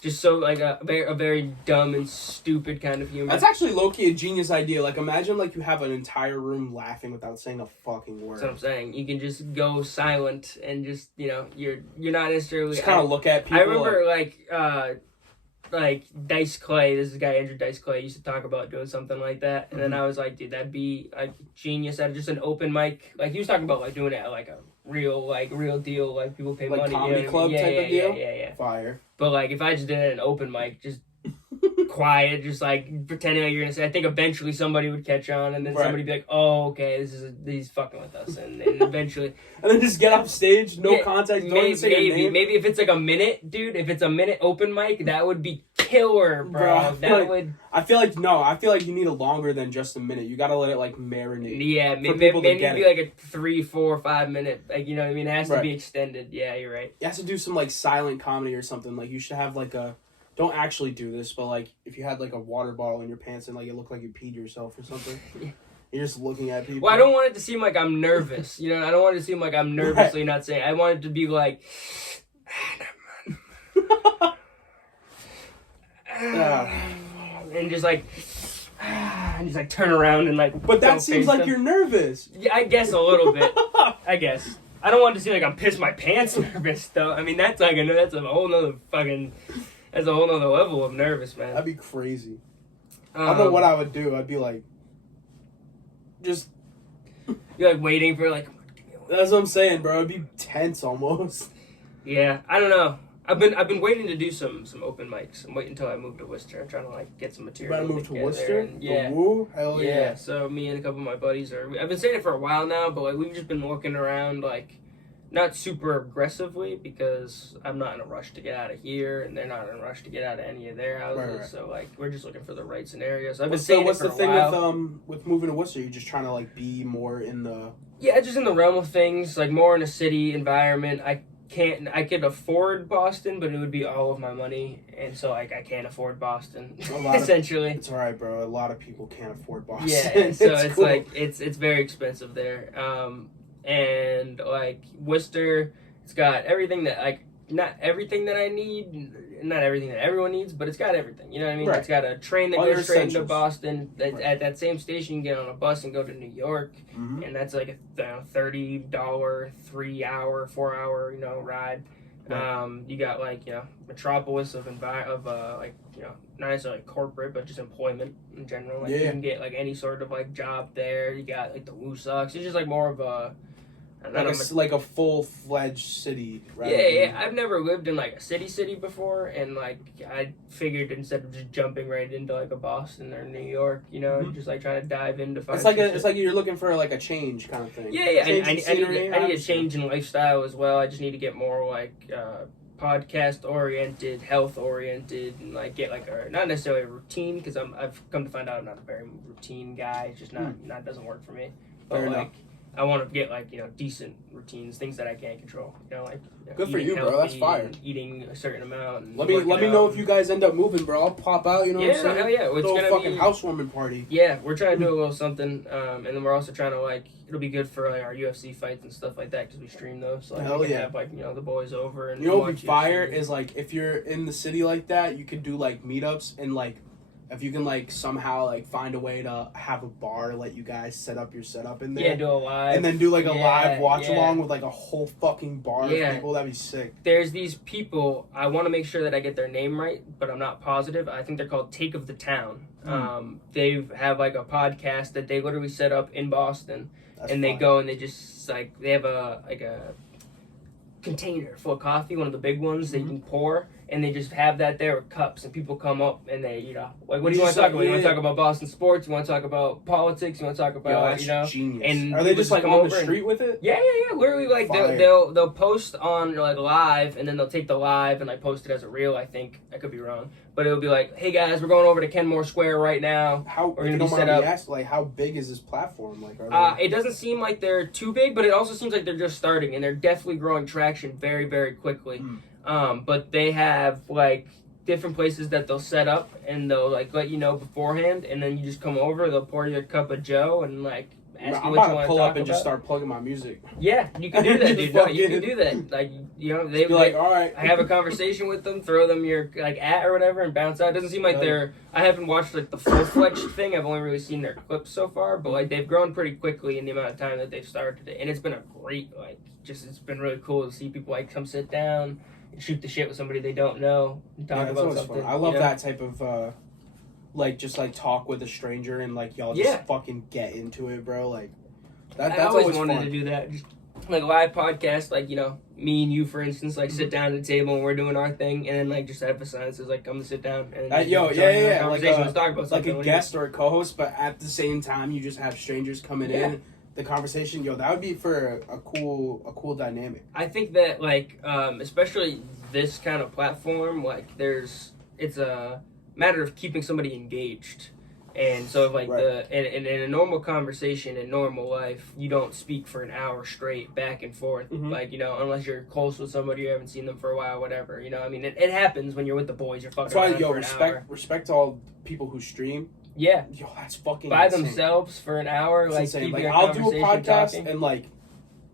Just so like a very dumb and stupid kind of humor. That's actually low-key a genius idea. Like, imagine like you have an entire room laughing without saying a fucking word. That's what I'm saying. You can just go silent and just, you know, you're not necessarily just kind of look at people. I remember like Dice Clay, this is a guy, Andrew Dice Clay, used to talk about doing something like that. And then I was like, dude, that'd be like genius at just an open mic. Like he was talking about like doing it at like a real deal, like people pay money. Comedy club type of deal? Yeah. Fire. But like if I just did it at an open mic, just quiet, just like pretending like you're gonna say, I think eventually somebody would catch on, and then somebody would be like, "Oh, okay, he's fucking with us," and eventually, and then just get off stage, no contact, don't even say your name. Maybe if it's like a minute, dude, if it's a minute open mic, that would be killer, bro. I feel like you need a longer than just a minute. You gotta let it like marinate. Yeah, maybe it'd be like a 3, 4, 5 minute, like, you know what I mean? It has to be extended. Yeah, you're right. You have to do some like silent comedy or something. Like you should have like a. Don't actually do this, but like if you had like a water bottle in your pants and like it looked like you peed yourself or something, you're just looking at people. Well, I don't want it to seem like I'm nervous. You know, I don't want it to seem like I'm nervously not saying. I want it to be like. and just like and just like turn around and like. But that seems like you're nervous. Yeah, I guess a little bit. I guess I don't want to seem like I'm pissed my pants nervous though. I mean that's like that's a whole nother fucking. That's a whole nother level of nervous, man. That'd be crazy. I don't know what I would do. I'd be like, just. You're like waiting for like. That's what I'm saying, bro. It'd be tense almost. Yeah, I don't know. I've been waiting to do some open mics. I'm waiting until I move to Worcester. I'm trying to like get some material. You about to move to Worcester? And, yeah. The woo? Hell yeah. Yeah. So me and a couple of my buddies are. I've been saying it for a while now, but like we've just been looking around like. Not super aggressively because I'm not in a rush to get out of here, and they're not in a rush to get out of any of their houses. Right. So like we're just looking for the right scenarios. So I've been saying what's it for the thing a while. with moving to Worcester? You're just trying to like be more in the just in the realm of things, like more in a city environment. I could afford Boston, but it would be all of my money, and so like I can't afford Boston. Essentially, it's all right, bro. A lot of people can't afford Boston. Yeah, so it's cool. Like it's very expensive there. And like Worcester, it's got everything that like not everything that I need, not everything that everyone needs, but it's got everything. You know what I mean? Right. It's got a train that goes straight into Boston. At that same station, you can get on a bus and go to New York, and that's like a $30 3-hour, 4-hour ride. Right. You got like metropolis of like not necessarily like corporate, but just employment in general. Like you can get like any sort of like job there. You got like the Woo Sox. It's just like more of a like a full-fledged city. Yeah. I've never lived in like a city before, and like I figured instead of just jumping right into like a Boston or New York, just like trying to dive into. It's like you're looking for like a change kind of thing. Yeah. I need a change in lifestyle as well. I just need to get more like podcast oriented, health oriented, and like get like not necessarily a routine because I've come to find out I'm not a very routine guy. It's just not doesn't work for me. But fair like. Enough. I want to get like decent routines, things that I can't control. Good for you, bro. That's fire. Eating a certain amount. And let me know if you guys end up moving, bro. I'll pop out. You know what I'm saying? Hell yeah. It's throw gonna a fucking housewarming party. Yeah, we're trying to do a little something, and then we're also trying to like it'll be good for like our UFC fights and stuff like that because we stream those. So like, we can have like the boys over and what would be fire is like if you're in the city like that, you could do like meetups and like. If you can like somehow like find a way to have a bar, let you guys set up your setup in there. Yeah, do a live. And then do like a live watch along with like a whole fucking bar of people. That'd be sick. There's these people, I want to make sure that I get their name right, but I'm not positive. I think they're called Take of the Town. They have like a podcast that they literally set up in Boston. That's and they go and they just like, they have a container full of coffee, one of the big ones that you can pour. And they just have that there with cups, and people come up and they, like, what do you want to talk about? You want to talk about Boston sports? You want to talk about politics? You want to talk about, genius. And are they just like on the street with it? Yeah. Literally, like they'll post on like live, and then they'll take the live and like post it as a reel. I think I could be wrong, but it'll be like, hey guys, we're going over to Kenmore Square right now. We're gonna be set up. Like, how big is this platform? Like, it doesn't seem like they're too big, but it also seems like they're just starting, and they're definitely growing traction very, very quickly. But they have like different places that they'll set up and they'll like let you know beforehand, and then you just come over, they'll pour you a cup of Joe and like ask you what you want to talk about. I'm about to pull up and just start plugging my music. Yeah, you can do that, dude. No, you can do that. Like they like, all right. I have a conversation with them, throw them your like at or whatever, and bounce out. It doesn't seem like they're. I haven't watched like the full-fledged thing. I've only really seen their clips so far, but like they've grown pretty quickly in the amount of time that they've started it, and it's been a great it's been really cool to see people like come sit down. Shoot the shit with somebody they don't know and talk about something. Fun. I love that type of like just like talk with a stranger and like y'all just fucking get into it, bro. Like that's I always wanted fun. to do that. Just like a live podcast, like me and you, for instance, like sit down at the table and we're doing our thing, and then like just have a sign that says like come to sit down and like let's talk about like a guest or a co-host, but at the same time you just have strangers coming in. The conversation, that would be for a cool dynamic. I think that like especially this kind of platform, like it's a matter of keeping somebody engaged, and so if, like in a normal conversation in normal life, you don't speak for an hour straight back and forth, like unless you're close with somebody, you haven't seen them for a while, whatever. I mean, it happens when you're with the boys. You're fucking. That's why respect to all people who stream. Yeah. That's fucking by insane. Themselves for an hour. It's like, like I'll do a podcast and like,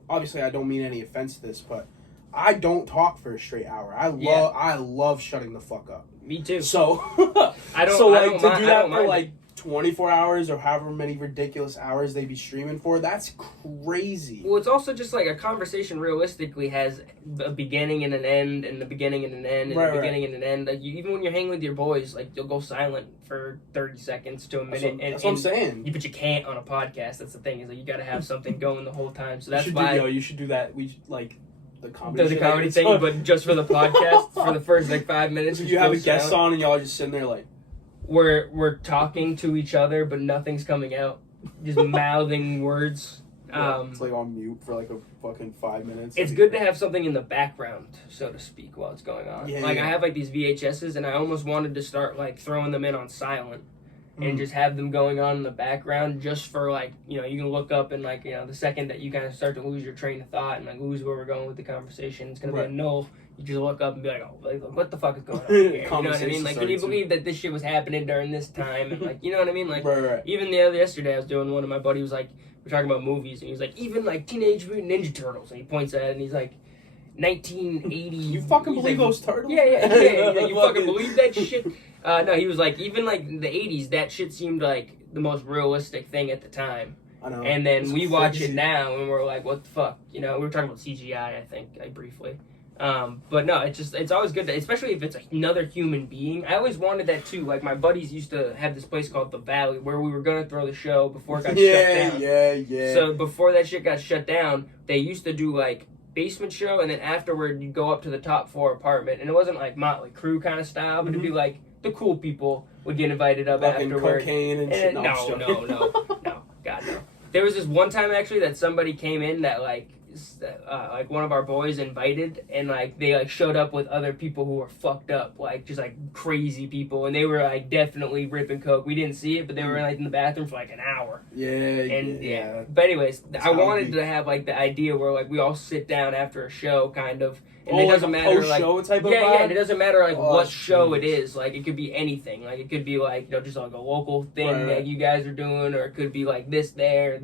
obviously I don't mean any offense to this, but I don't talk for a straight hour. I love shutting the fuck up. Me too. So I don't. So I like don't to mind, do I that don't for mind like 24 hours or however many ridiculous hours they be streaming for, that's crazy. Well, it's also just like a conversation realistically has a beginning and an end, and the beginning and an end, and Right, the beginning and an end. Like even when you're hanging with your boys, like you'll go silent for 30 seconds to a minute. That's what I'm saying. But you can't on a podcast. That's the thing, is like you got to have something going the whole time. So that's you why you should do that. The comedy, the comedy thing, but just for the podcast for the first like 5 minutes. You have a guest on and y'all are just sitting there like. We're talking to each other, but nothing's coming out. Just mouthing words. It's like on mute for like a fucking 5 minutes. It's good to have something in the background, so to speak, while it's going on. Yeah, I have like these VHSs, and I almost wanted to start like throwing them in on silent, and just have them going on in the background, just for like, you can look up and like, the second that you kind of start to lose your train of thought and like lose where we're going with the conversation, it's gonna be a null. You just look up and be like, oh, like, what the fuck is going on here? You know what I mean? Like, can you believe that this shit was happening during this time? And like, you know what I mean? Like, even yesterday I was doing one, and my buddy was like, we're talking about movies, and he was like, even like Teenage Mutant Ninja Turtles, and he points at it, and he's like, 1980. You fucking believe those turtles? Yeah. You fucking believe that shit? No, he was like, even like the 80s, that shit seemed like the most realistic thing at the time. I know. And then we watch it now, and we're like, what the fuck? We were talking about CGI, I think, briefly. But no, it's always good to, especially if it's another human being. I always wanted that too. Like my buddies used to have this place called The Valley where we were gonna throw the show before it got shut down. Yeah. So before that shit got shut down, they used to do like basement show, and then afterward you go up to the top floor apartment, and it wasn't like Motley Crue kind of style, but it'd be like the cool people would get invited up afterward. Cocaine and shit. No, God no. There was this one time actually that somebody came in that like one of our boys invited, and like they like showed up with other people who were fucked up, like just like crazy people, and they were like definitely ripping coke. We didn't see it, but they were like in the bathroom for like an hour. Yeah. But anyways, I wanted to have like the idea where like we all sit down after a show, kind of. And it doesn't matter like type of yeah, and it doesn't matter like what show it is. Like it could be anything. Like it could be like just like a local thing that you guys are doing, or it could be like this there,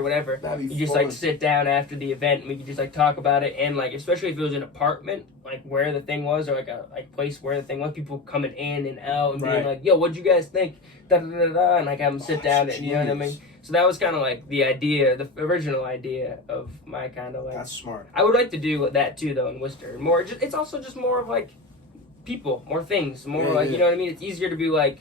whatever. That'd be you just fun. Like sit down after the event, and we could just like talk about it, and like especially if it was an apartment, like where the thing was, or like a place where the thing was, people coming in and out and being like, "Yo, what'd you guys think?" Da da da da, and like have them sit down, and you know what I mean. So that was kind of like the idea, the original idea of my kind of like. That's smart. I would like to do that too, though, in Worcester. More, it's also just more of like people, more things, more you know what I mean. It's easier to be like,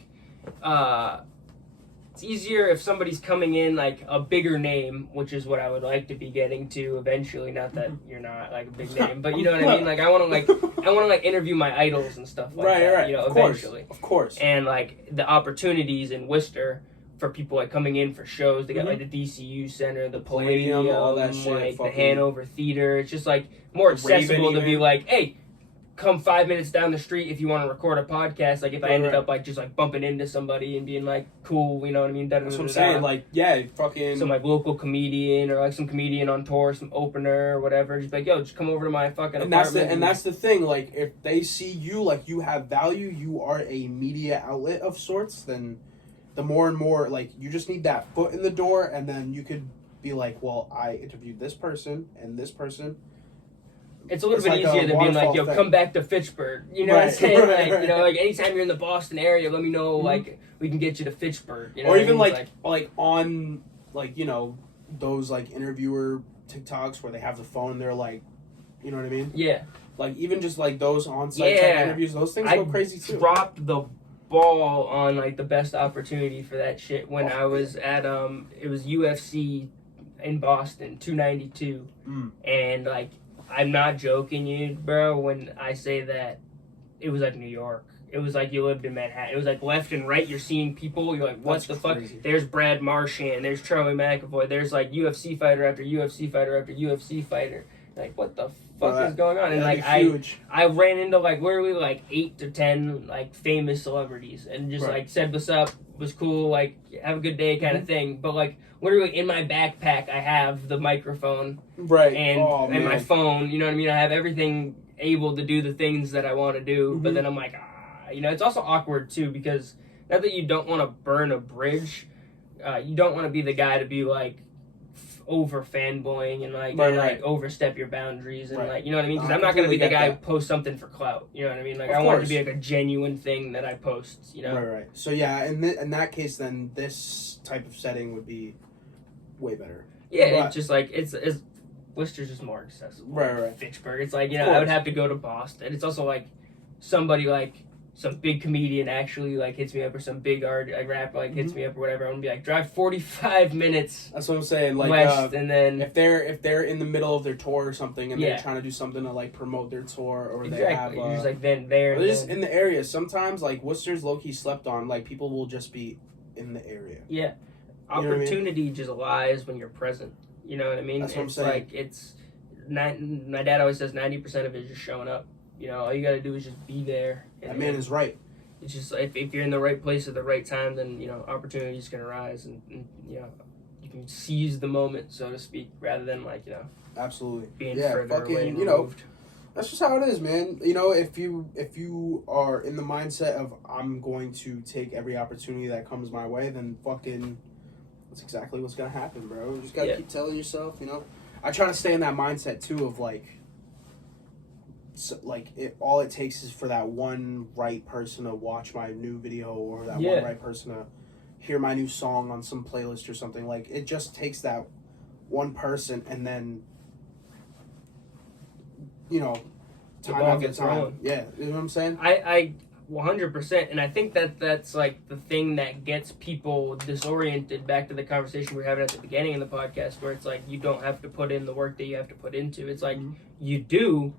it's easier if somebody's coming in like a bigger name, which is what I would like to be getting to eventually. Not that you're not like a big name, but you know what I mean. Like I want to interview my idols and stuff like that. Right. Eventually, of course. And like the opportunities in Worcester for people like coming in for shows. They got like the DCU Center, the Palladium, all that shit, like the Hanover Theater. It's just like more accessible to be like, hey, come 5 minutes down the street if you want to record a podcast. Like if I ended up like just like bumping into somebody and being like cool, you know what I mean? That's what I'm saying. Like fucking some like local comedian or like some comedian on tour, some opener or whatever. Just like, yo, just come over to my fucking apartment. And that's the thing. Like if they see you like you have value, you are a media outlet of sorts, then the more and more, like, you just need that foot in the door, and then you could be like, well, I interviewed this person and this person. It's a little bit easier than being like, yo, come back to Fitchburg. You know what I'm saying? Like anytime you're in the Boston area, let me know, like, we can get you to Fitchburg. You know or even, like on, like, those, like, interviewer TikToks where they have the phone, they're like, you know what I mean? Yeah. Like, even just, like, those on-site type interviews, those things go crazy, too. I dropped the ball on like the best opportunity for that shit when I was at it was UFC in Boston 292 and like I'm not joking you bro when I say that it was like New York. It was like you lived in Manhattan. It was like left and right you're seeing people, you're like what the fuck. There's Brad Marchand, there's Charlie McAvoy, there's like UFC fighter after UFC fighter after UFC fighter. Like what the fuck is going on? And like I ran into like literally like 8 to 10 like famous celebrities and just like said what's up, was cool, like have a good day kind of thing. But like literally in my backpack I have the microphone and my phone, you know what I mean? I have everything able to do the things that I want to do, but then I'm like it's also awkward too because not that you don't want to burn a bridge, you don't want to be the guy to be like over fanboying and like Right, and, like right. overstep your boundaries and Right. like, you know what I mean? Because I I'm not gonna be completely the get guy that. who posts something for clout. You know what I mean? Like Of I want it to course. be like a genuine thing that I post. You know? Right. So yeah, in that case, then this type of setting would be way better. Yeah, But- it's just like it's Worcester's just more accessible. Right. Fitchburg. It's like, Of I would course. have to go to Boston. It's also like somebody like some big comedian actually like hits me up or some big art like rap like hits me up or whatever. I'm gonna be like, drive 45 minutes That's what I'm saying. Like west and then if they're in the middle of their tour or something and Yeah. they're trying to do something to like promote their tour or they have exactly. You're just like then there. or And they're just then, in the area. Sometimes like Worcester's low key slept on. Like people will just be in the area. yeah, You know what I mean? opportunity just lies when you're present. You know what I mean? That's what I'm it's saying. like it's my dad always says 90% of it is just showing up. You know, all you gotta do is just be there. That man is right. It's just if you're in the right place at the right time, then opportunities can arise, and you can seize the moment, so to speak, rather than like Absolutely. being Yeah, further fucking, away and you know, removed. that's just how it is, man. You know, if you are in the mindset of I'm going to take every opportunity that comes my way, then fucking that's exactly what's gonna happen, bro. You just gotta keep telling yourself, you know. I try to stay in that mindset too of like, all it takes is for that one right person to watch my new video or that one right person to hear my new song on some playlist or something. Like it just takes that one person and then time after time. Yeah, you know what I'm saying? I 100%, and I think that's like the thing that gets people disoriented. Back to the conversation we were having at the beginning of the podcast, where it's like you don't have to put in the work that you have to put into. It's like you do.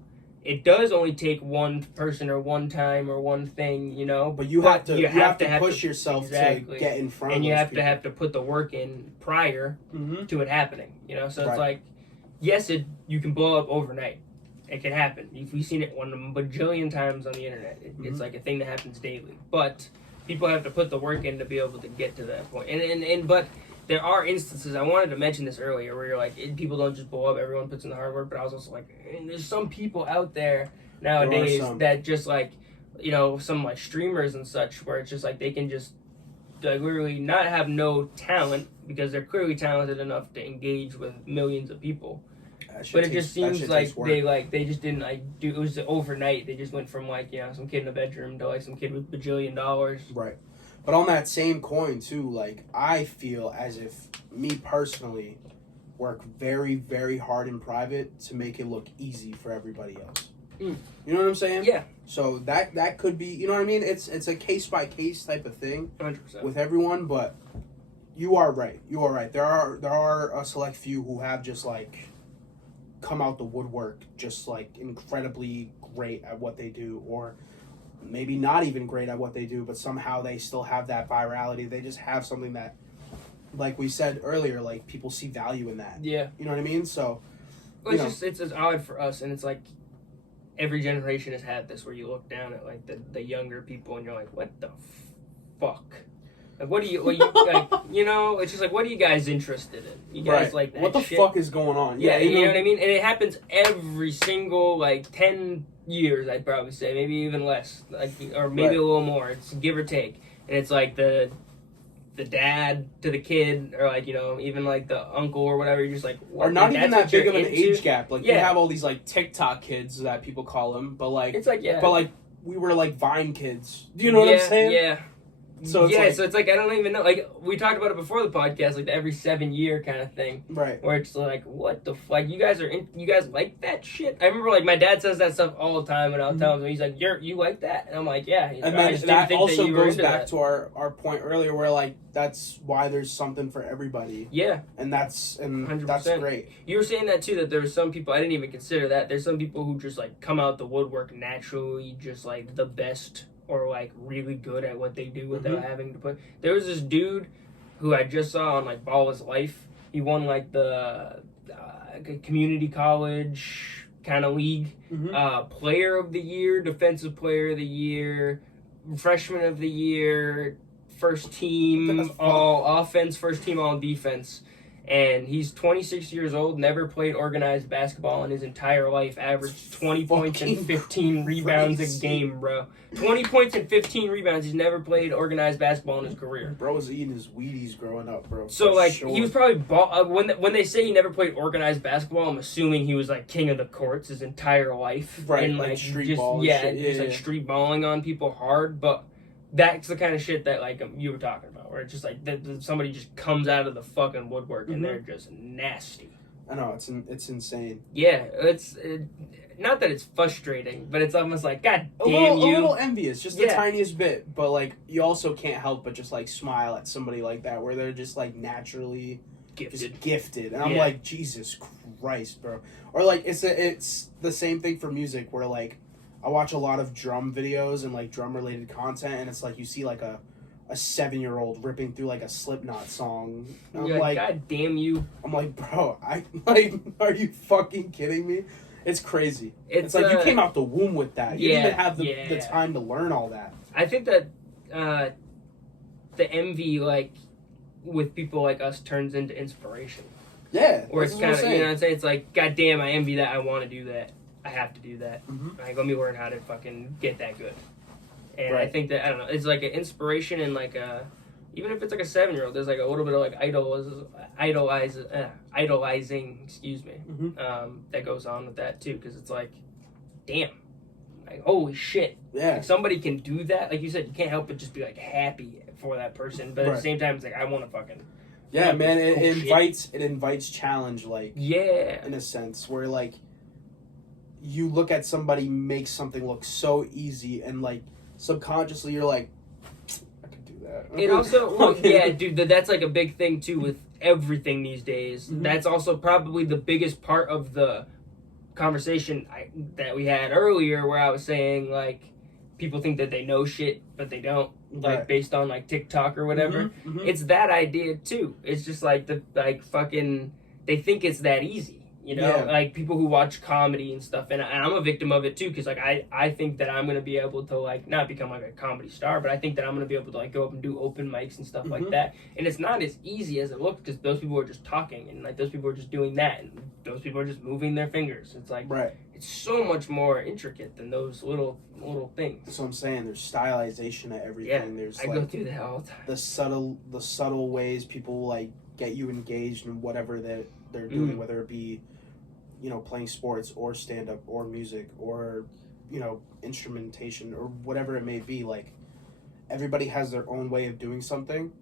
It does only take one person or one time or one thing, But you have to push yourself exactly. to get in front of and you those have people. to put the work in prior to it happening. So Right. it's like, yes, you can blow up overnight. It can happen. We've seen it one bajillion times on the internet. It's like a thing that happens daily. But people have to put the work in to be able to get to that point. But there are instances, I wanted to mention this earlier, where you're like, people don't just blow up, everyone puts in the hard work, but I was also like, there's some people out there nowadays that just like, some like streamers and such, where it's just like they can just like literally not have no talent, because they're clearly talented enough to engage with millions of people. But it just seems like they just didn't do. It was overnight. They just went from like some kid in a bedroom to like some kid with $1 bajillion. Right. But on that same coin too, like I feel as if me personally work very, very hard in private to make it look easy for everybody else. You know what I'm saying? Yeah. So that could be, you know what I mean? It's a case by case type of thing 100%. with everyone, but you are right. You are right. There are a select few who have just like come out the woodwork just like incredibly great at what they do, or maybe not even great at what they do, but somehow they still have that virality. They just have something that, like we said earlier, like people see value in that. Yeah. You know what I mean? So it's odd for us, and it's like every generation has had this, where you look down at like the younger people and you're like, what the fuck? Like, what you like? It's just like, what are you guys interested in? You guys like that what the shit? fuck is going on? Yeah, you know what I mean? And it happens every single, 10 years, I'd probably say. Maybe even less. Or maybe a little more. It's give or take. And it's like the dad to the kid, or even like the uncle or whatever. You're just like, what? Or not Like, even that's that what big of you're an into? age gap. Like you have all these like TikTok kids that people call them, but like it's like, yeah. But like we were like Vine kids. Do you know what I'm saying? Yeah. So it's like I don't even know. Like we talked about it before the podcast, like the every 7 year kind of thing, right? Where it's like, what the fuck? You guys like that shit? I remember like my dad says that stuff all the time, and I'll tell him, he's like, you like that? And I'm like, yeah. And then that also goes back to our point earlier, where like that's why there's something for everybody. Yeah, and that's 100%. Great. You were saying that too, that there were some people, I didn't even consider that. There's some people who just like come out the woodwork naturally, just like the best, or like really good at what they do without having to put. There was this dude who I just saw on like Ball His Life. He won like the community college kind of league, player of the year, defensive player of the year, freshman of the year, first team all offense, first team all defense. And he's 26 years old, never played organized basketball in his entire life, averaged 20 points and 15 rebounds a game, bro. 20 points and 15 rebounds. He's never played organized basketball in his career. Bro was eating his Wheaties growing up, bro. So, like, he was probably... when they say he never played organized basketball, I'm assuming he was, like, king of the courts his entire life. Right, and, like street just, ball and yeah, shit. just, like, street balling on people hard, but... That's the kind of shit that, like, you were talking about, where it's just, like, somebody just comes out of the fucking woodwork and they're just nasty. I know, it's insane. Yeah, not that it's frustrating, but it's almost like, God damn a you. little envious, just the tiniest bit, but, like, you also can't help but just, like, smile at somebody like that, where they're just, like, naturally gifted. And I'm like, Jesus Christ, bro. Or, like, it's the same thing for music, where, like, I watch a lot of drum videos and, like, drum-related content, and it's like you see, like, a 7-year-old ripping through, like, a Slipknot song. And I'm like, God damn you. I'm like, bro, are you fucking kidding me? It's crazy. It's like you came out the womb with that. You didn't even have the time to learn all that. I think that the envy, like, with people like us turns into inspiration. Yeah. Or it's kind of, you know what I'm saying? It's like, God damn, I envy that. I want to do that. I have to do that. Like, let me learn how to fucking get that good. And I think that, I don't know, it's like an inspiration and like even if it's like a 7-year-old, there's like a little bit of like idolizing, excuse me, that goes on with that too. Because it's like, damn, like, holy shit. Yeah. Like, somebody can do that. Like you said, you can't help but just be like happy for that person. But at the same time, it's like, I want to fucking. Yeah, man, it invites challenge, like, in a sense, where like, you look at somebody make something look so easy and like subconsciously you're like, I could do that. It also, yeah, dude, that's like a big thing too with everything these days. That's also probably the biggest part of the conversation that we had earlier, where I was saying like people think that they know shit but they don't, like based on like TikTok or whatever. It's that idea too. It's just like they think it's that easy. You know, like people who watch comedy and stuff, and I'm a victim of it too, because like I think that I'm gonna be able to like not become like a comedy star, but I think that I'm gonna be able to like go up and do open mics and stuff like that, and it's not as easy as it looks, because those people are just talking and like those people are just doing that, and those people are just moving their fingers. It's like it's so much more intricate than those little things. That's what I'm saying. There's stylization of everything. There's I go through that all the time. The subtle ways people like get you engaged in whatever they're doing, whether it be, you know, playing sports or stand-up or music or, you know, instrumentation or whatever it may be. Like, everybody has their own way of doing something,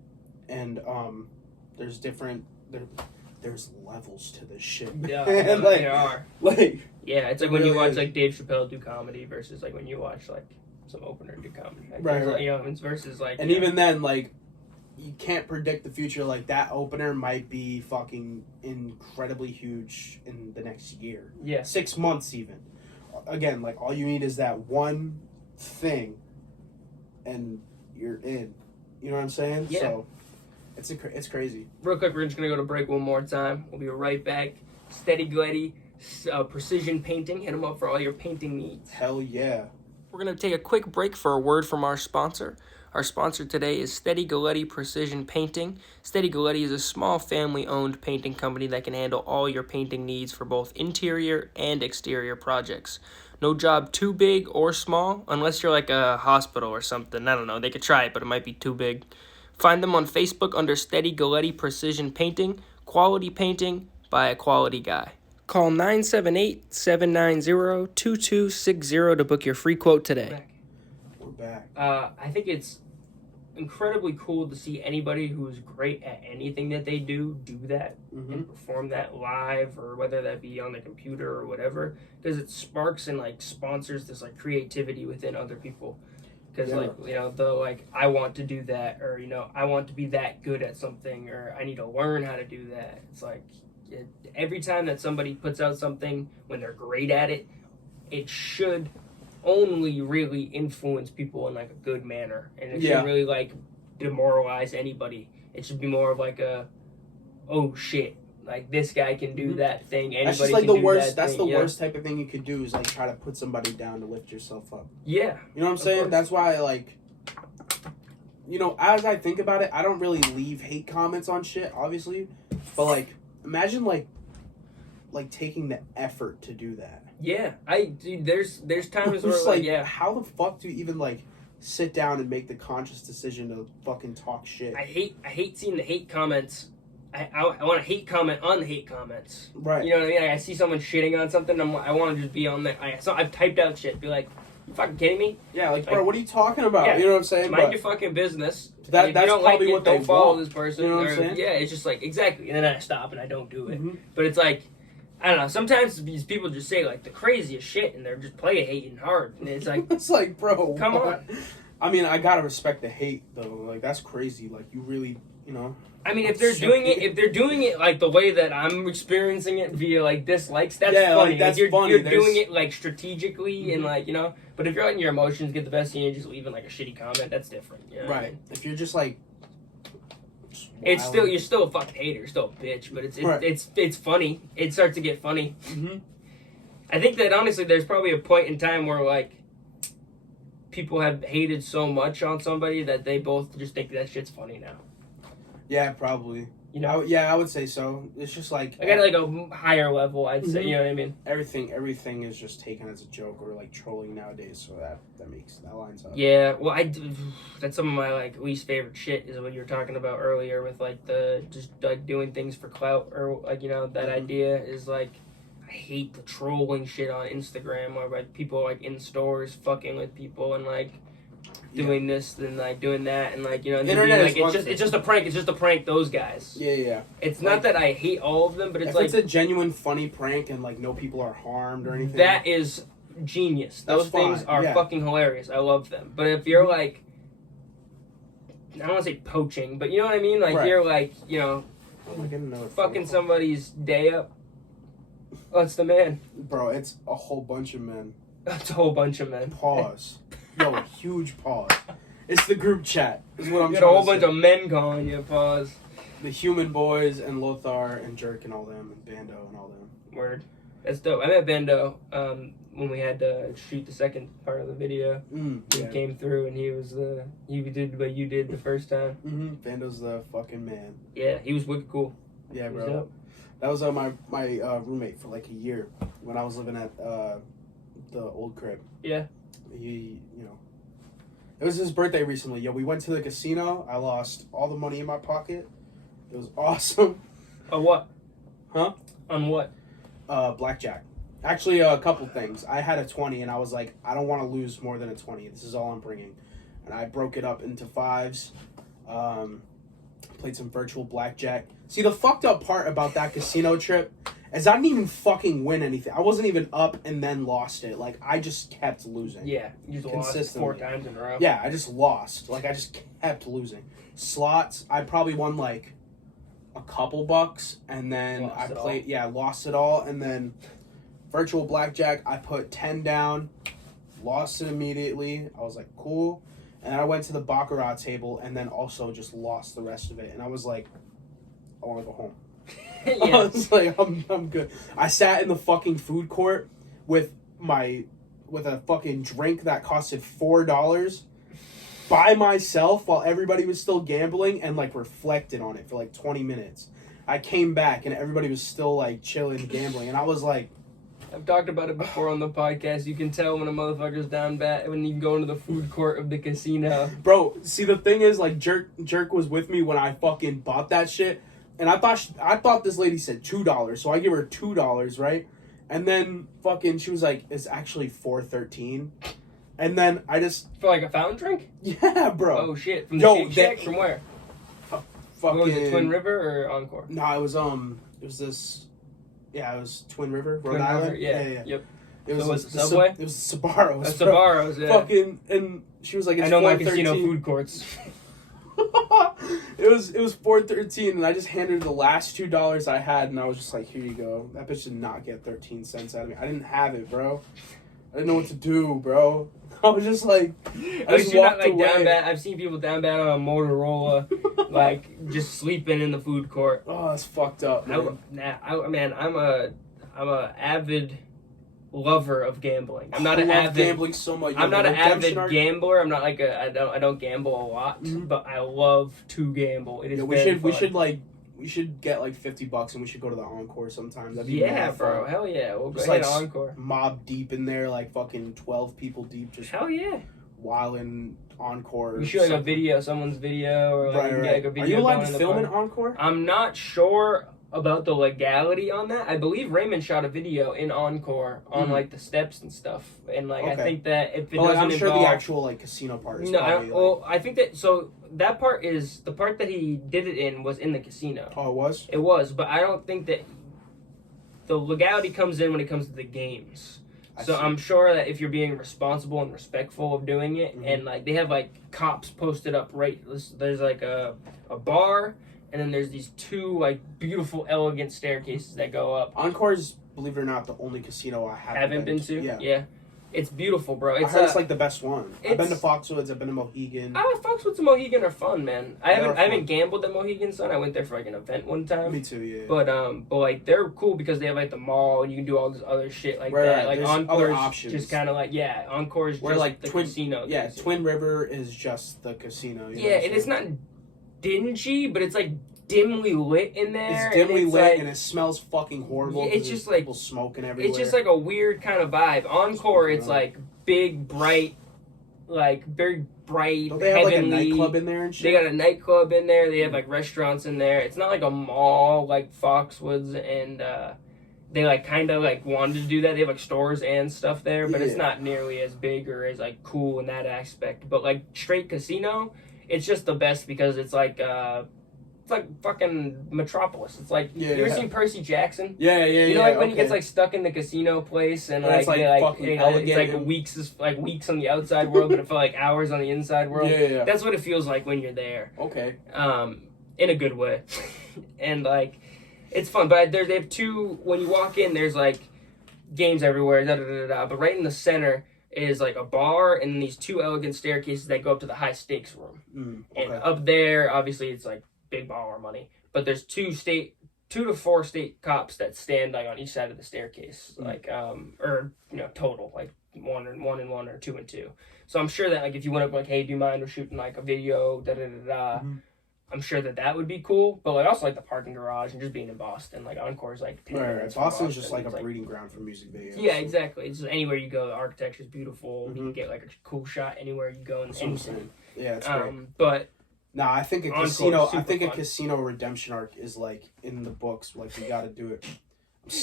and there's levels to this shit. Yeah, like, there are. Like, yeah, it's like when you watch like Dave Chappelle do comedy versus like when you watch like some opener do comedy. Like, right. You know, it's versus like. And even then, like, you can't predict the future. Like, that opener might be fucking incredibly huge in the next year. Yeah. 6 months even. Again, like, all you need is that one thing, and you're in. You know what I'm saying? Yeah. So, it's crazy. Real quick, we're just going to go to break one more time. We'll be right back. Steady Gleddy, Precision Painting. Hit them up for all your painting needs. Hell yeah. We're going to take a quick break for a word from our sponsor. Our sponsor today is Steady Gleddy Precision Painting. Steady Gleddy is a small family-owned painting company that can handle all your painting needs for both interior and exterior projects. No job too big or small, unless you're like a hospital or something. I don't know. They could try it, but it might be too big. Find them on Facebook under Steady Gleddy Precision Painting. Quality painting by a quality guy. Call 978-790-2260 to book your free quote today. We're back. I think it's incredibly cool to see anybody who's great at anything that they do that and perform that live, or whether that be on the computer or whatever, because it sparks and like sponsors this like creativity within other people. Because like, you know, the like, I want to do that, or, you know, I want to be that good at something, or I need to learn how to do that. It's like every time that somebody puts out something when they're great at it, it should only really influence people in like a good manner, and it shouldn't really like demoralize anybody. It should be more of like a, oh shit, like this guy can do that thing. Anybody that's just like can the do worst. that that's thing. the worst type of thing you could do, is like try to put somebody down to lift yourself up. Yeah, you know what I'm saying? Course. That's why, like, you know, as I think about it, I don't really leave hate comments on shit, obviously, But like, imagine like taking the effort to do that. Yeah, dude, there's times where It's like, yeah, how the fuck do you even like sit down and make the conscious decision to fucking talk shit? I hate seeing the hate comments. I want to hate comment on the hate comments. Right. You know what I mean? Like, I see someone shitting on something, I want to just be on there. So I've typed out shit, be like, you fucking kidding me? Yeah, like, bro, what are you talking about? Yeah, you know what I'm saying? Mind your fucking business. That's if you don't probably like it, what they don't follow want. this person. You know what I'm saying? Yeah, it's just like, exactly. And then I stop and I don't do it. Mm-hmm. But it's like, I don't know, sometimes these people just say like the craziest shit and they're just play hating hard. And it's like, it's like, bro, come on. I mean, I gotta respect the hate though. Like, that's crazy. Like, you really, you know. I mean, if they're doing it like the way that I'm experiencing it via like dislikes, that's funny. Like, that's you're, funny. You're doing it like strategically and like, you know. But if you're letting your emotions get the best of you and just leaving like a shitty comment, that's different. You know? Right. If you're just like, it's still, you're still a fucking hater, you're still a bitch. But it's funny. It starts to get funny. Mm-hmm. I think that honestly, there's probably a point in time where like people have hated so much on somebody that they both just think that shit's funny now. Yeah, probably. You know? I would say so. It's just like, I got like a higher level, I'd say. Mm-hmm. You know what I mean? everything is just taken as a joke or like trolling nowadays. So that lines up. Yeah, well, that's some of my like least favorite shit is what you were talking about earlier with like the just like doing things for clout or like, you know, that idea is like I hate the trolling shit on Instagram or like people like in stores fucking with people and like doing this and like doing that and like, you know, and Internet being, like, is it's just a prank. It's just a prank. Those guys. Yeah. It's not that I hate all of them, but it's if like it's a genuine funny prank and like no people are harmed or anything. that is genius. Those things are fucking hilarious. I love them. But if you're like, I don't want to say poaching, but you know what I mean? Like you're like, you know, fucking somebody's day up. That's the man. Bro, it's a whole bunch of men. That's a whole bunch of men. Pause. Yo, huge pause. It's the group chat. Is what I'm You trying got a whole to bunch say. of men calling you. Pause. The Human Boys and Lothar and Jerk and all them and Bando and all them. Word. That's dope. I met Bando when we had to shoot the second part of the video. He came through and he did what you did the first time. Mm-hmm. Bando's the fucking man. Yeah, he was wicked cool. Yeah, bro. That was my roommate for like a year when I was living at the old crib. Yeah. He, you know, it was his birthday recently. Yo, we went to the casino. I lost all the money in my pocket. It was awesome. On what? Huh? On what? Blackjack. Actually, a couple things. I had a 20 and I was like, I don't want to lose more than a 20. This is all I'm bringing. And I broke it up into fives. Played some virtual blackjack. See, the fucked up part about that casino trip is I didn't even fucking win anything. I wasn't even up and then lost it. Like, I just kept losing. Yeah, you just lost 4 times in a row. Yeah, I just lost. Like, I just kept losing. Slots, I probably won like a couple bucks, and then lost it all, and then virtual blackjack, I put 10 down, lost it immediately. I was like, cool. And I went to the baccarat table, and then also just lost the rest of it. And I was like, I want to go home. Yeah. I was like, I'm good. I sat in the fucking food court with a fucking drink that costed $4 by myself while everybody was still gambling and like reflected on it for like 20 minutes. I came back and everybody was still like chilling gambling, and I was like, I've talked about it before on the podcast. You can tell when a motherfucker's down bad when you go into the food court of the casino. Bro, see, the thing is, like, Jerk was with me when I fucking bought that shit, and I thought this lady said $2, so I give her $2, right? And then fucking she was like, it's actually $4.13. And then I just For like a fountain drink? Yeah, bro. Oh shit! From the Shake Shack? From where? Fucking What was it, Twin River or Encore? No, it was this. Yeah, it was Twin River, Rhode Twin Island. River? Yeah. Yep. It was, So was it Subway? It was Sbarro's. Sbarro's, yeah. Fucking, and she was like, it's I know my $4.13. casino food courts. It was $4.13, and I just handed her the last $2 I had, and I was just like, here you go. That bitch did not get 13 cents out of me. I didn't have it, bro. I didn't know what to do, bro. I was just like, I just walked away. Down bad. I've seen people down bad on a Motorola, like just sleeping in the food court. Oh, that's fucked up, man. I'm a avid lover of gambling. I'm not an avid gambling so much. I'm not an avid gambler. I'm not like I don't gamble a lot, but I love to gamble. It is we should We should get like $50 and we should go to the Encore sometime. That'd be Yeah, mad bro. fun. Hell yeah. We'll go Just hit like Encore. Mob deep in there, like fucking 12 people deep, just Hell yeah. wilding Encore. You shoot like a video, someone's video, or like, Right, you right. get like a video. Are you allowed going to in film the an Encore? I'm not sure about the legality on that. I believe Rayymond shot a video in Encore on like the steps and stuff, and like I think that if it doesn't I'm sure involve, the actual like casino part is no, probably, well, I think that so that part is the part that he did it in was in the casino. Oh, it was? It was, but I don't think that the legality comes in when it comes to the games. So I'm sure that if you're being responsible and respectful of doing it, and like they have like cops posted up right, there's like a bar, and then there's these two like beautiful, elegant staircases that go up. Encore's, believe it or not, the only casino I haven't been to. Yeah. It's beautiful, bro. It's, I heard it's like the best one. I've been to it's- Foxwoods, I've been to Mohegan. Foxwoods and Mohegan are fun, man. I They are haven't fun. gambled at Mohegan, son. I went there for like an event one time. Me too, yeah. But like they're cool because they have like the mall and you can do all this other shit like Right, that. right. Like There's other Encore's options. just kind of like Encore's Where just like the Twin casino. Yeah, Twin River is just the casino. You know Yeah, what I'm and it's saying? not dingy, but it's like dimly lit in there. It's dimly and it's lit like, and it smells fucking horrible. Yeah, 'cause it's there's just like- people smoking everywhere. it's just like a weird kind of vibe. Encore, it's like big, bright, like very bright, Don't they have like a heavenly. nightclub in there and shit? They got a nightclub in there. They have like restaurants in there. It's not like a mall like Foxwoods, and they like kind of like wanted to do that. They have like stores and stuff there, but it's Yeah. not nearly as big or as like cool in that aspect. But like straight casino, it's just the best because it's like fucking Metropolis. It's like you ever seen Percy Jackson? Yeah. You know, like when he gets like stuck in the casino place and it's, like, fucking it's elegant like weeks on the outside world, but it felt like hours on the inside world. Yeah. That's what it feels like when you're there. Okay. In a good way, and like it's fun. But they have two. When you walk in, there's like games everywhere. But right in the center is like a bar and these two elegant staircases that go up to the high stakes room. And up there, obviously, it's like big baller money. But there's two to four state cops that stand like on each side of the staircase, like or total like one and one or two and two. So I'm sure that like if you went up like, hey, do you mind we're shooting like a video, I'm sure that would be cool. But like also like the parking garage and just being in Boston, like Encore's like 10 minutes from Boston's just like It's a breeding ground for music videos. Yeah, exactly. It's just anywhere you go, the architecture's beautiful. You can get like a cool shot anywhere you go in That's what I'm anything. saying. Yeah, it's great. But Nah, I think a Encore's casino. I super think a fun. casino redemption arc is like in the books. Like you got to do it.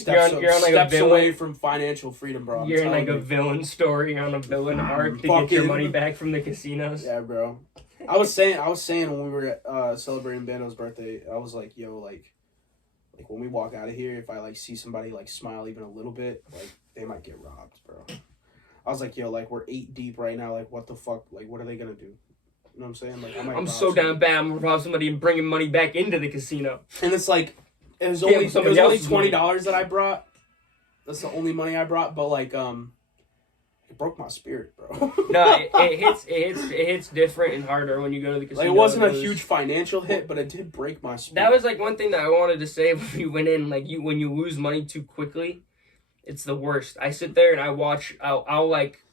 You're on like a steps villain. away from financial freedom, bro. I'm you're in like telling a you. villain story on a villain arc to get your fucking- money back from the casinos. Yeah, bro. I was saying when we were celebrating Bando's birthday, I was like, yo, like when we walk out of here, if I like see somebody like smile even a little bit, like they might get robbed, bro. I was like, yo, like we're 8 deep right now, like what the fuck, like what are they gonna do? You know what I'm saying? Like I might I'm rob so somebody. down bad. I'm gonna rob somebody and bringing money back into the casino. And it's like it was Yeah, only somebody else's money. $20 that I brought. That's the only money I brought, but like it broke my spirit, bro. No, it hits different and harder when you go to the casino. Like it wasn't a Those- huge financial hit, but it did break my spirit. That was like one thing that I wanted to say when we went in. Like when you lose money too quickly, it's the worst. I sit there and I watch. I'll like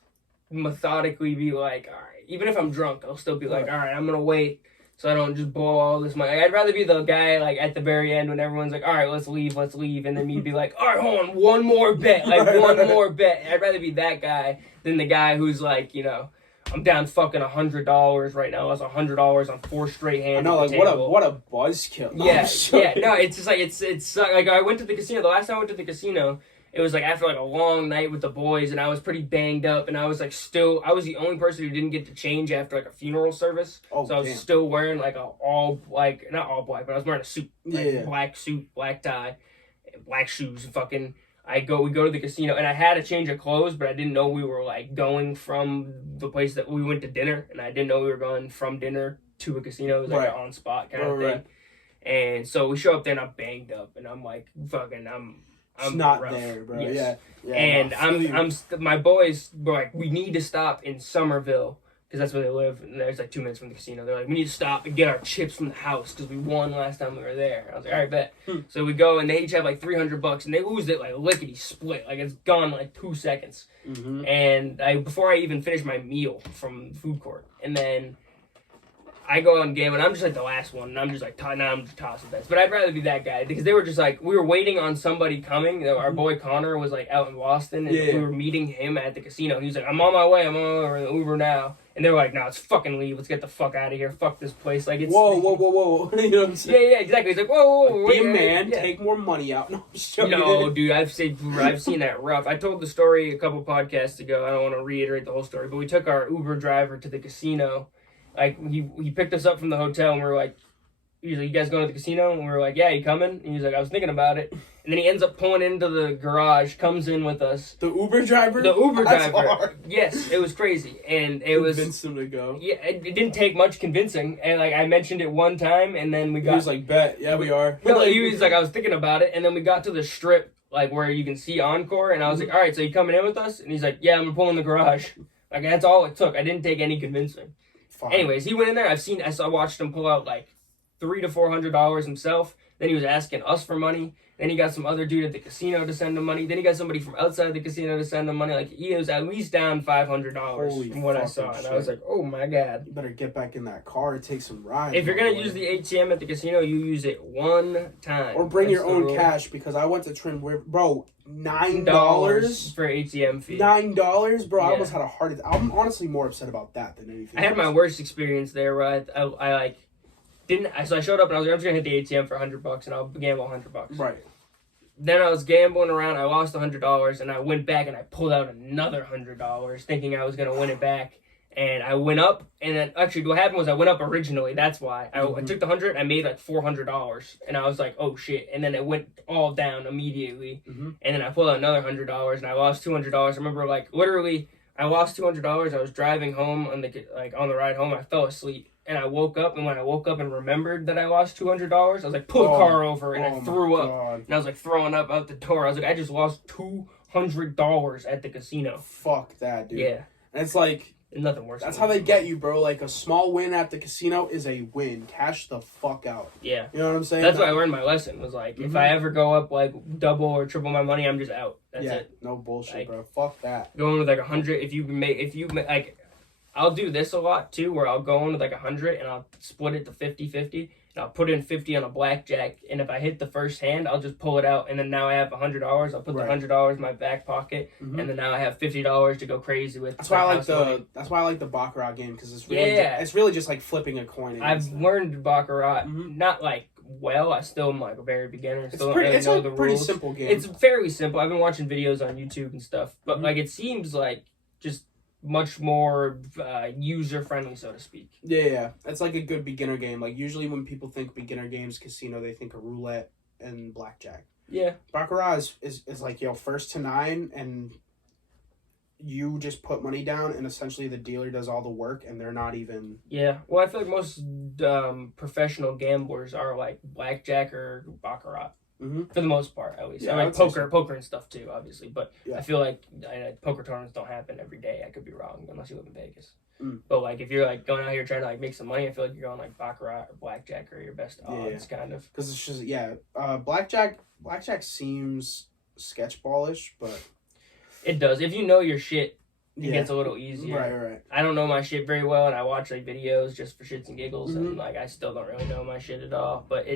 methodically be like, all right. Even if I'm drunk, I'll still be like, all right, I'm gonna wait so I don't just blow all this money. Like, I'd rather be the guy like at the very end when everyone's like, all right, let's leave, and then me be like, all right, hold on, one more bet, more bet. I'd rather be that guy than the guy who's like, I'm down fucking $100 right now. That's $100 on 4 straight hands. I know, at the like table. what a buzzkill. Yeah. No, it's just like it's like I went to the casino. The last time I went to the casino, it was like after like a long night with the boys, and I was pretty banged up, and I was like I was the only person who didn't get to change after like a funeral service. Oh, so I was damn. still wearing like not all black, but I was wearing a suit, Yeah. black suit, black tie, black shoes. Fucking, we go to the casino, and I had a change of clothes, but I didn't know we were like going from the place that we went to dinner, and I didn't know we were going from dinner to a casino. It was like an on spot kind of thing. Right. And so we show up there, and I'm banged up, and I'm like, fucking, I'm not rough. there, bro. Yes. Yeah. And no, my boys were like, we need to stop in Somerville because that's where they live, and there's like 2 minutes from the casino. They're like, we need to stop and get our chips from the house because we won last time we were there. I was like, all right, bet. So we go, and they each have like $300, and they lose it like lickety split, like it's gone in, like 2 seconds. And before I even finished my meal from the food court, and then I go on game and I'm just like the last one, and I'm just like now I'm just tossing bets. But I'd rather be that guy because they were just like we were waiting on somebody coming. Our boy Connor was like out in Boston, and we were meeting him at the casino. He was like, "I'm on my way. We're in the Uber now." And they were like, "No, let's fucking leave. Let's get the fuck out of here. Fuck this place." Like it's whoa. You know what I'm saying? Yeah, exactly. He's like, "Whoa, be a man, take more money out." No, I'm just joking. No, dude, I've seen that rough. I told the story a couple podcasts ago. I don't want to reiterate the whole story, but we took our Uber driver to the casino. Like he picked us up from the hotel, and we were like, "He's like, you guys going to the casino?" And we were like, "Yeah, you coming?" And he's like, "I was thinking about it." And then he ends up pulling into the garage, comes in with us. The Uber driver. That's hard. Yes, it was crazy, and it was convinced him to go. Yeah, it didn't take much convincing, and like I mentioned it one time, and then we got. He was like, "Bet, yeah, we are." No, he was like, "I was thinking about it," and then we got to the strip, like where you can see Encore, and I was like, "All right, so you coming in with us?" And he's like, "Yeah, I'm gonna pull in the garage." Like that's all it took. I didn't take any convincing. Fine. Anyways, he went in there. I watched him pull out like $300 to $400 himself. Then he was asking us for money. Then he got some other dude at the casino to send him money. Then he got somebody from outside the casino to send him money. Like he was at least down $500 from what I saw. And I was like, oh my god. You better get back in that car and take some rides. If you're gonna use the ATM at the casino, you use it one time. Or bring your own cash because I went to Trim where $9 for ATM fee. $9, bro. I almost had a heart attack. I'm honestly more upset about that than anything. I had my worst experience there where I like didn't. So I showed up and I was like, I'm just gonna hit the ATM for $100 and I'll gamble $100. Right. Then I was gambling around. I lost $100 and I went back and I pulled out another $100, thinking I was gonna win it back. And I went up, and then actually what happened was I went up originally. That's why I took the 100. I made like $400, and I was like, "Oh shit!" And then it went all down immediately. And then I pulled out another $100, and I lost $200. I remember like literally, I lost $200. I was driving home on the ride home. I fell asleep, and I woke up. And when I woke up and remembered that I lost $200, I was like, pull the car over, and I threw up, and I was like throwing up out the door. I was like, I just lost $200 at the casino. Fuck that, dude. Yeah, and it's like. Nothing worse. That's how they get you, bro. Like, a small win at the casino is a win. Cash the fuck out. Yeah. You know what I'm saying? That's why I learned my lesson. Was like, if I ever go up, like, double or triple my money, I'm just out. That's it. No bullshit, like, bro. Fuck that. Going with, like, 100, if you like, I'll do this a lot, too, where I'll go in with, like, 100, and I'll split it to 50-50. And I'll put in 50 on a blackjack, and if I hit the first hand, I'll just pull it out, and then now I have $100. I'll put the $100 in my back pocket, and then now I have $50 to go crazy with. That's why I like the baccarat game because it's really just like flipping a coin. I've learned baccarat not like well. I still am like a very beginner. Still don't really know the rules. It's a pretty simple game. It's fairly simple. I've been watching videos on YouTube and stuff, but like it seems like just much more user friendly, so to speak. Yeah, it's like a good beginner game. Like usually when people think beginner games, casino, they think of roulette and blackjack. Yeah, baccarat is like first to 9, and you just put money down, and essentially the dealer does all the work, and they're not even. Yeah, well, I feel like most professional gamblers are like blackjack or baccarat. For the most part, at least. Yeah, I like poker and stuff too, obviously. But I feel like poker tournaments don't happen every day. I could be wrong, unless you live in Vegas. But like, if you're like going out here trying to like make some money, I feel like you're going like baccarat or blackjack or your best odds, kind of. Because it's just blackjack seems sketchballish, but it does. If you know your shit, it gets a little easier. Right. I don't know my shit very well, and I watch like videos just for shits and giggles, and like I still don't really know my shit at all. But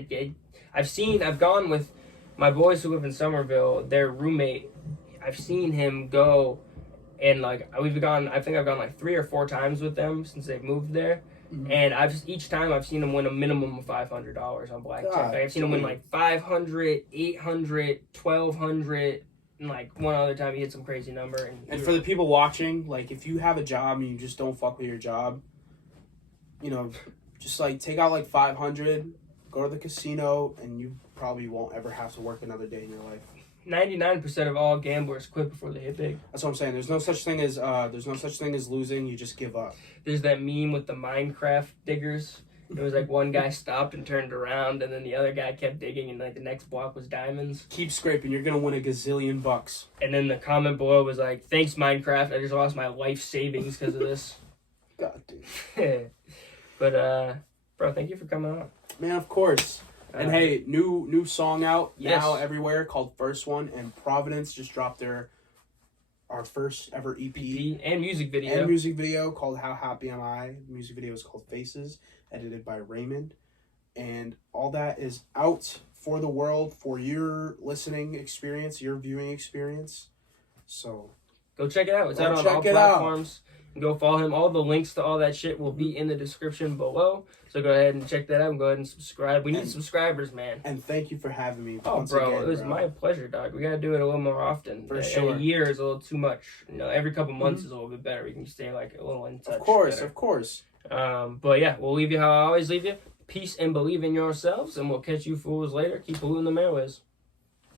I've gone with my boys who live in Somerville. Their roommate, I've seen him go, and like I think I've gone like 3 or 4 times with them since they've moved there. And each time I've seen him win a minimum of $500 on blackjack. Like, I've seen him win like 500, 800, 1,200. And like one other time he hit some crazy number. And for the people watching, like if you have a job and you just don't fuck with your job, just like take out like 500, go to the casino, and you probably won't ever have to work another day in your life. 99% of all gamblers quit before they hit big. That's what I'm saying. There's no such thing as losing. You just give up. There's that meme with the Minecraft diggers. It was like one guy stopped and turned around, and then the other guy kept digging, and like the next block was diamonds. Keep scraping, you're gonna win $1 gazillion. And then the comment below was like, "Thanks Minecraft, I just lost my life savings because of this." God, dude. But bro, thank you for coming on. Man, of course. And hey, new song out now Yes. everywhere called First One, and Provenance just dropped their our first ever EP and music video. and music video called How Happy Am I. The music video is called Faces, edited by Rayymond. And all that is out for the world, for your listening experience, your viewing experience. So go check it out. It's Go out on check all it platforms. Go follow him. All the links to all that shit will be in the description below. So go ahead and check that out and go ahead and subscribe. We need subscribers, man. And thank you for having me. Oh, once bro, again, it was bro. my pleasure, dog. We gotta do it a little more often. For sure. A year is a little too much. You know, every couple months is a little bit better. We can stay like a little in touch. Of course, better. of course. But yeah, we'll leave you how I always leave you. Peace and believe in yourselves, and we'll catch you fools later. Keep polluting the airways.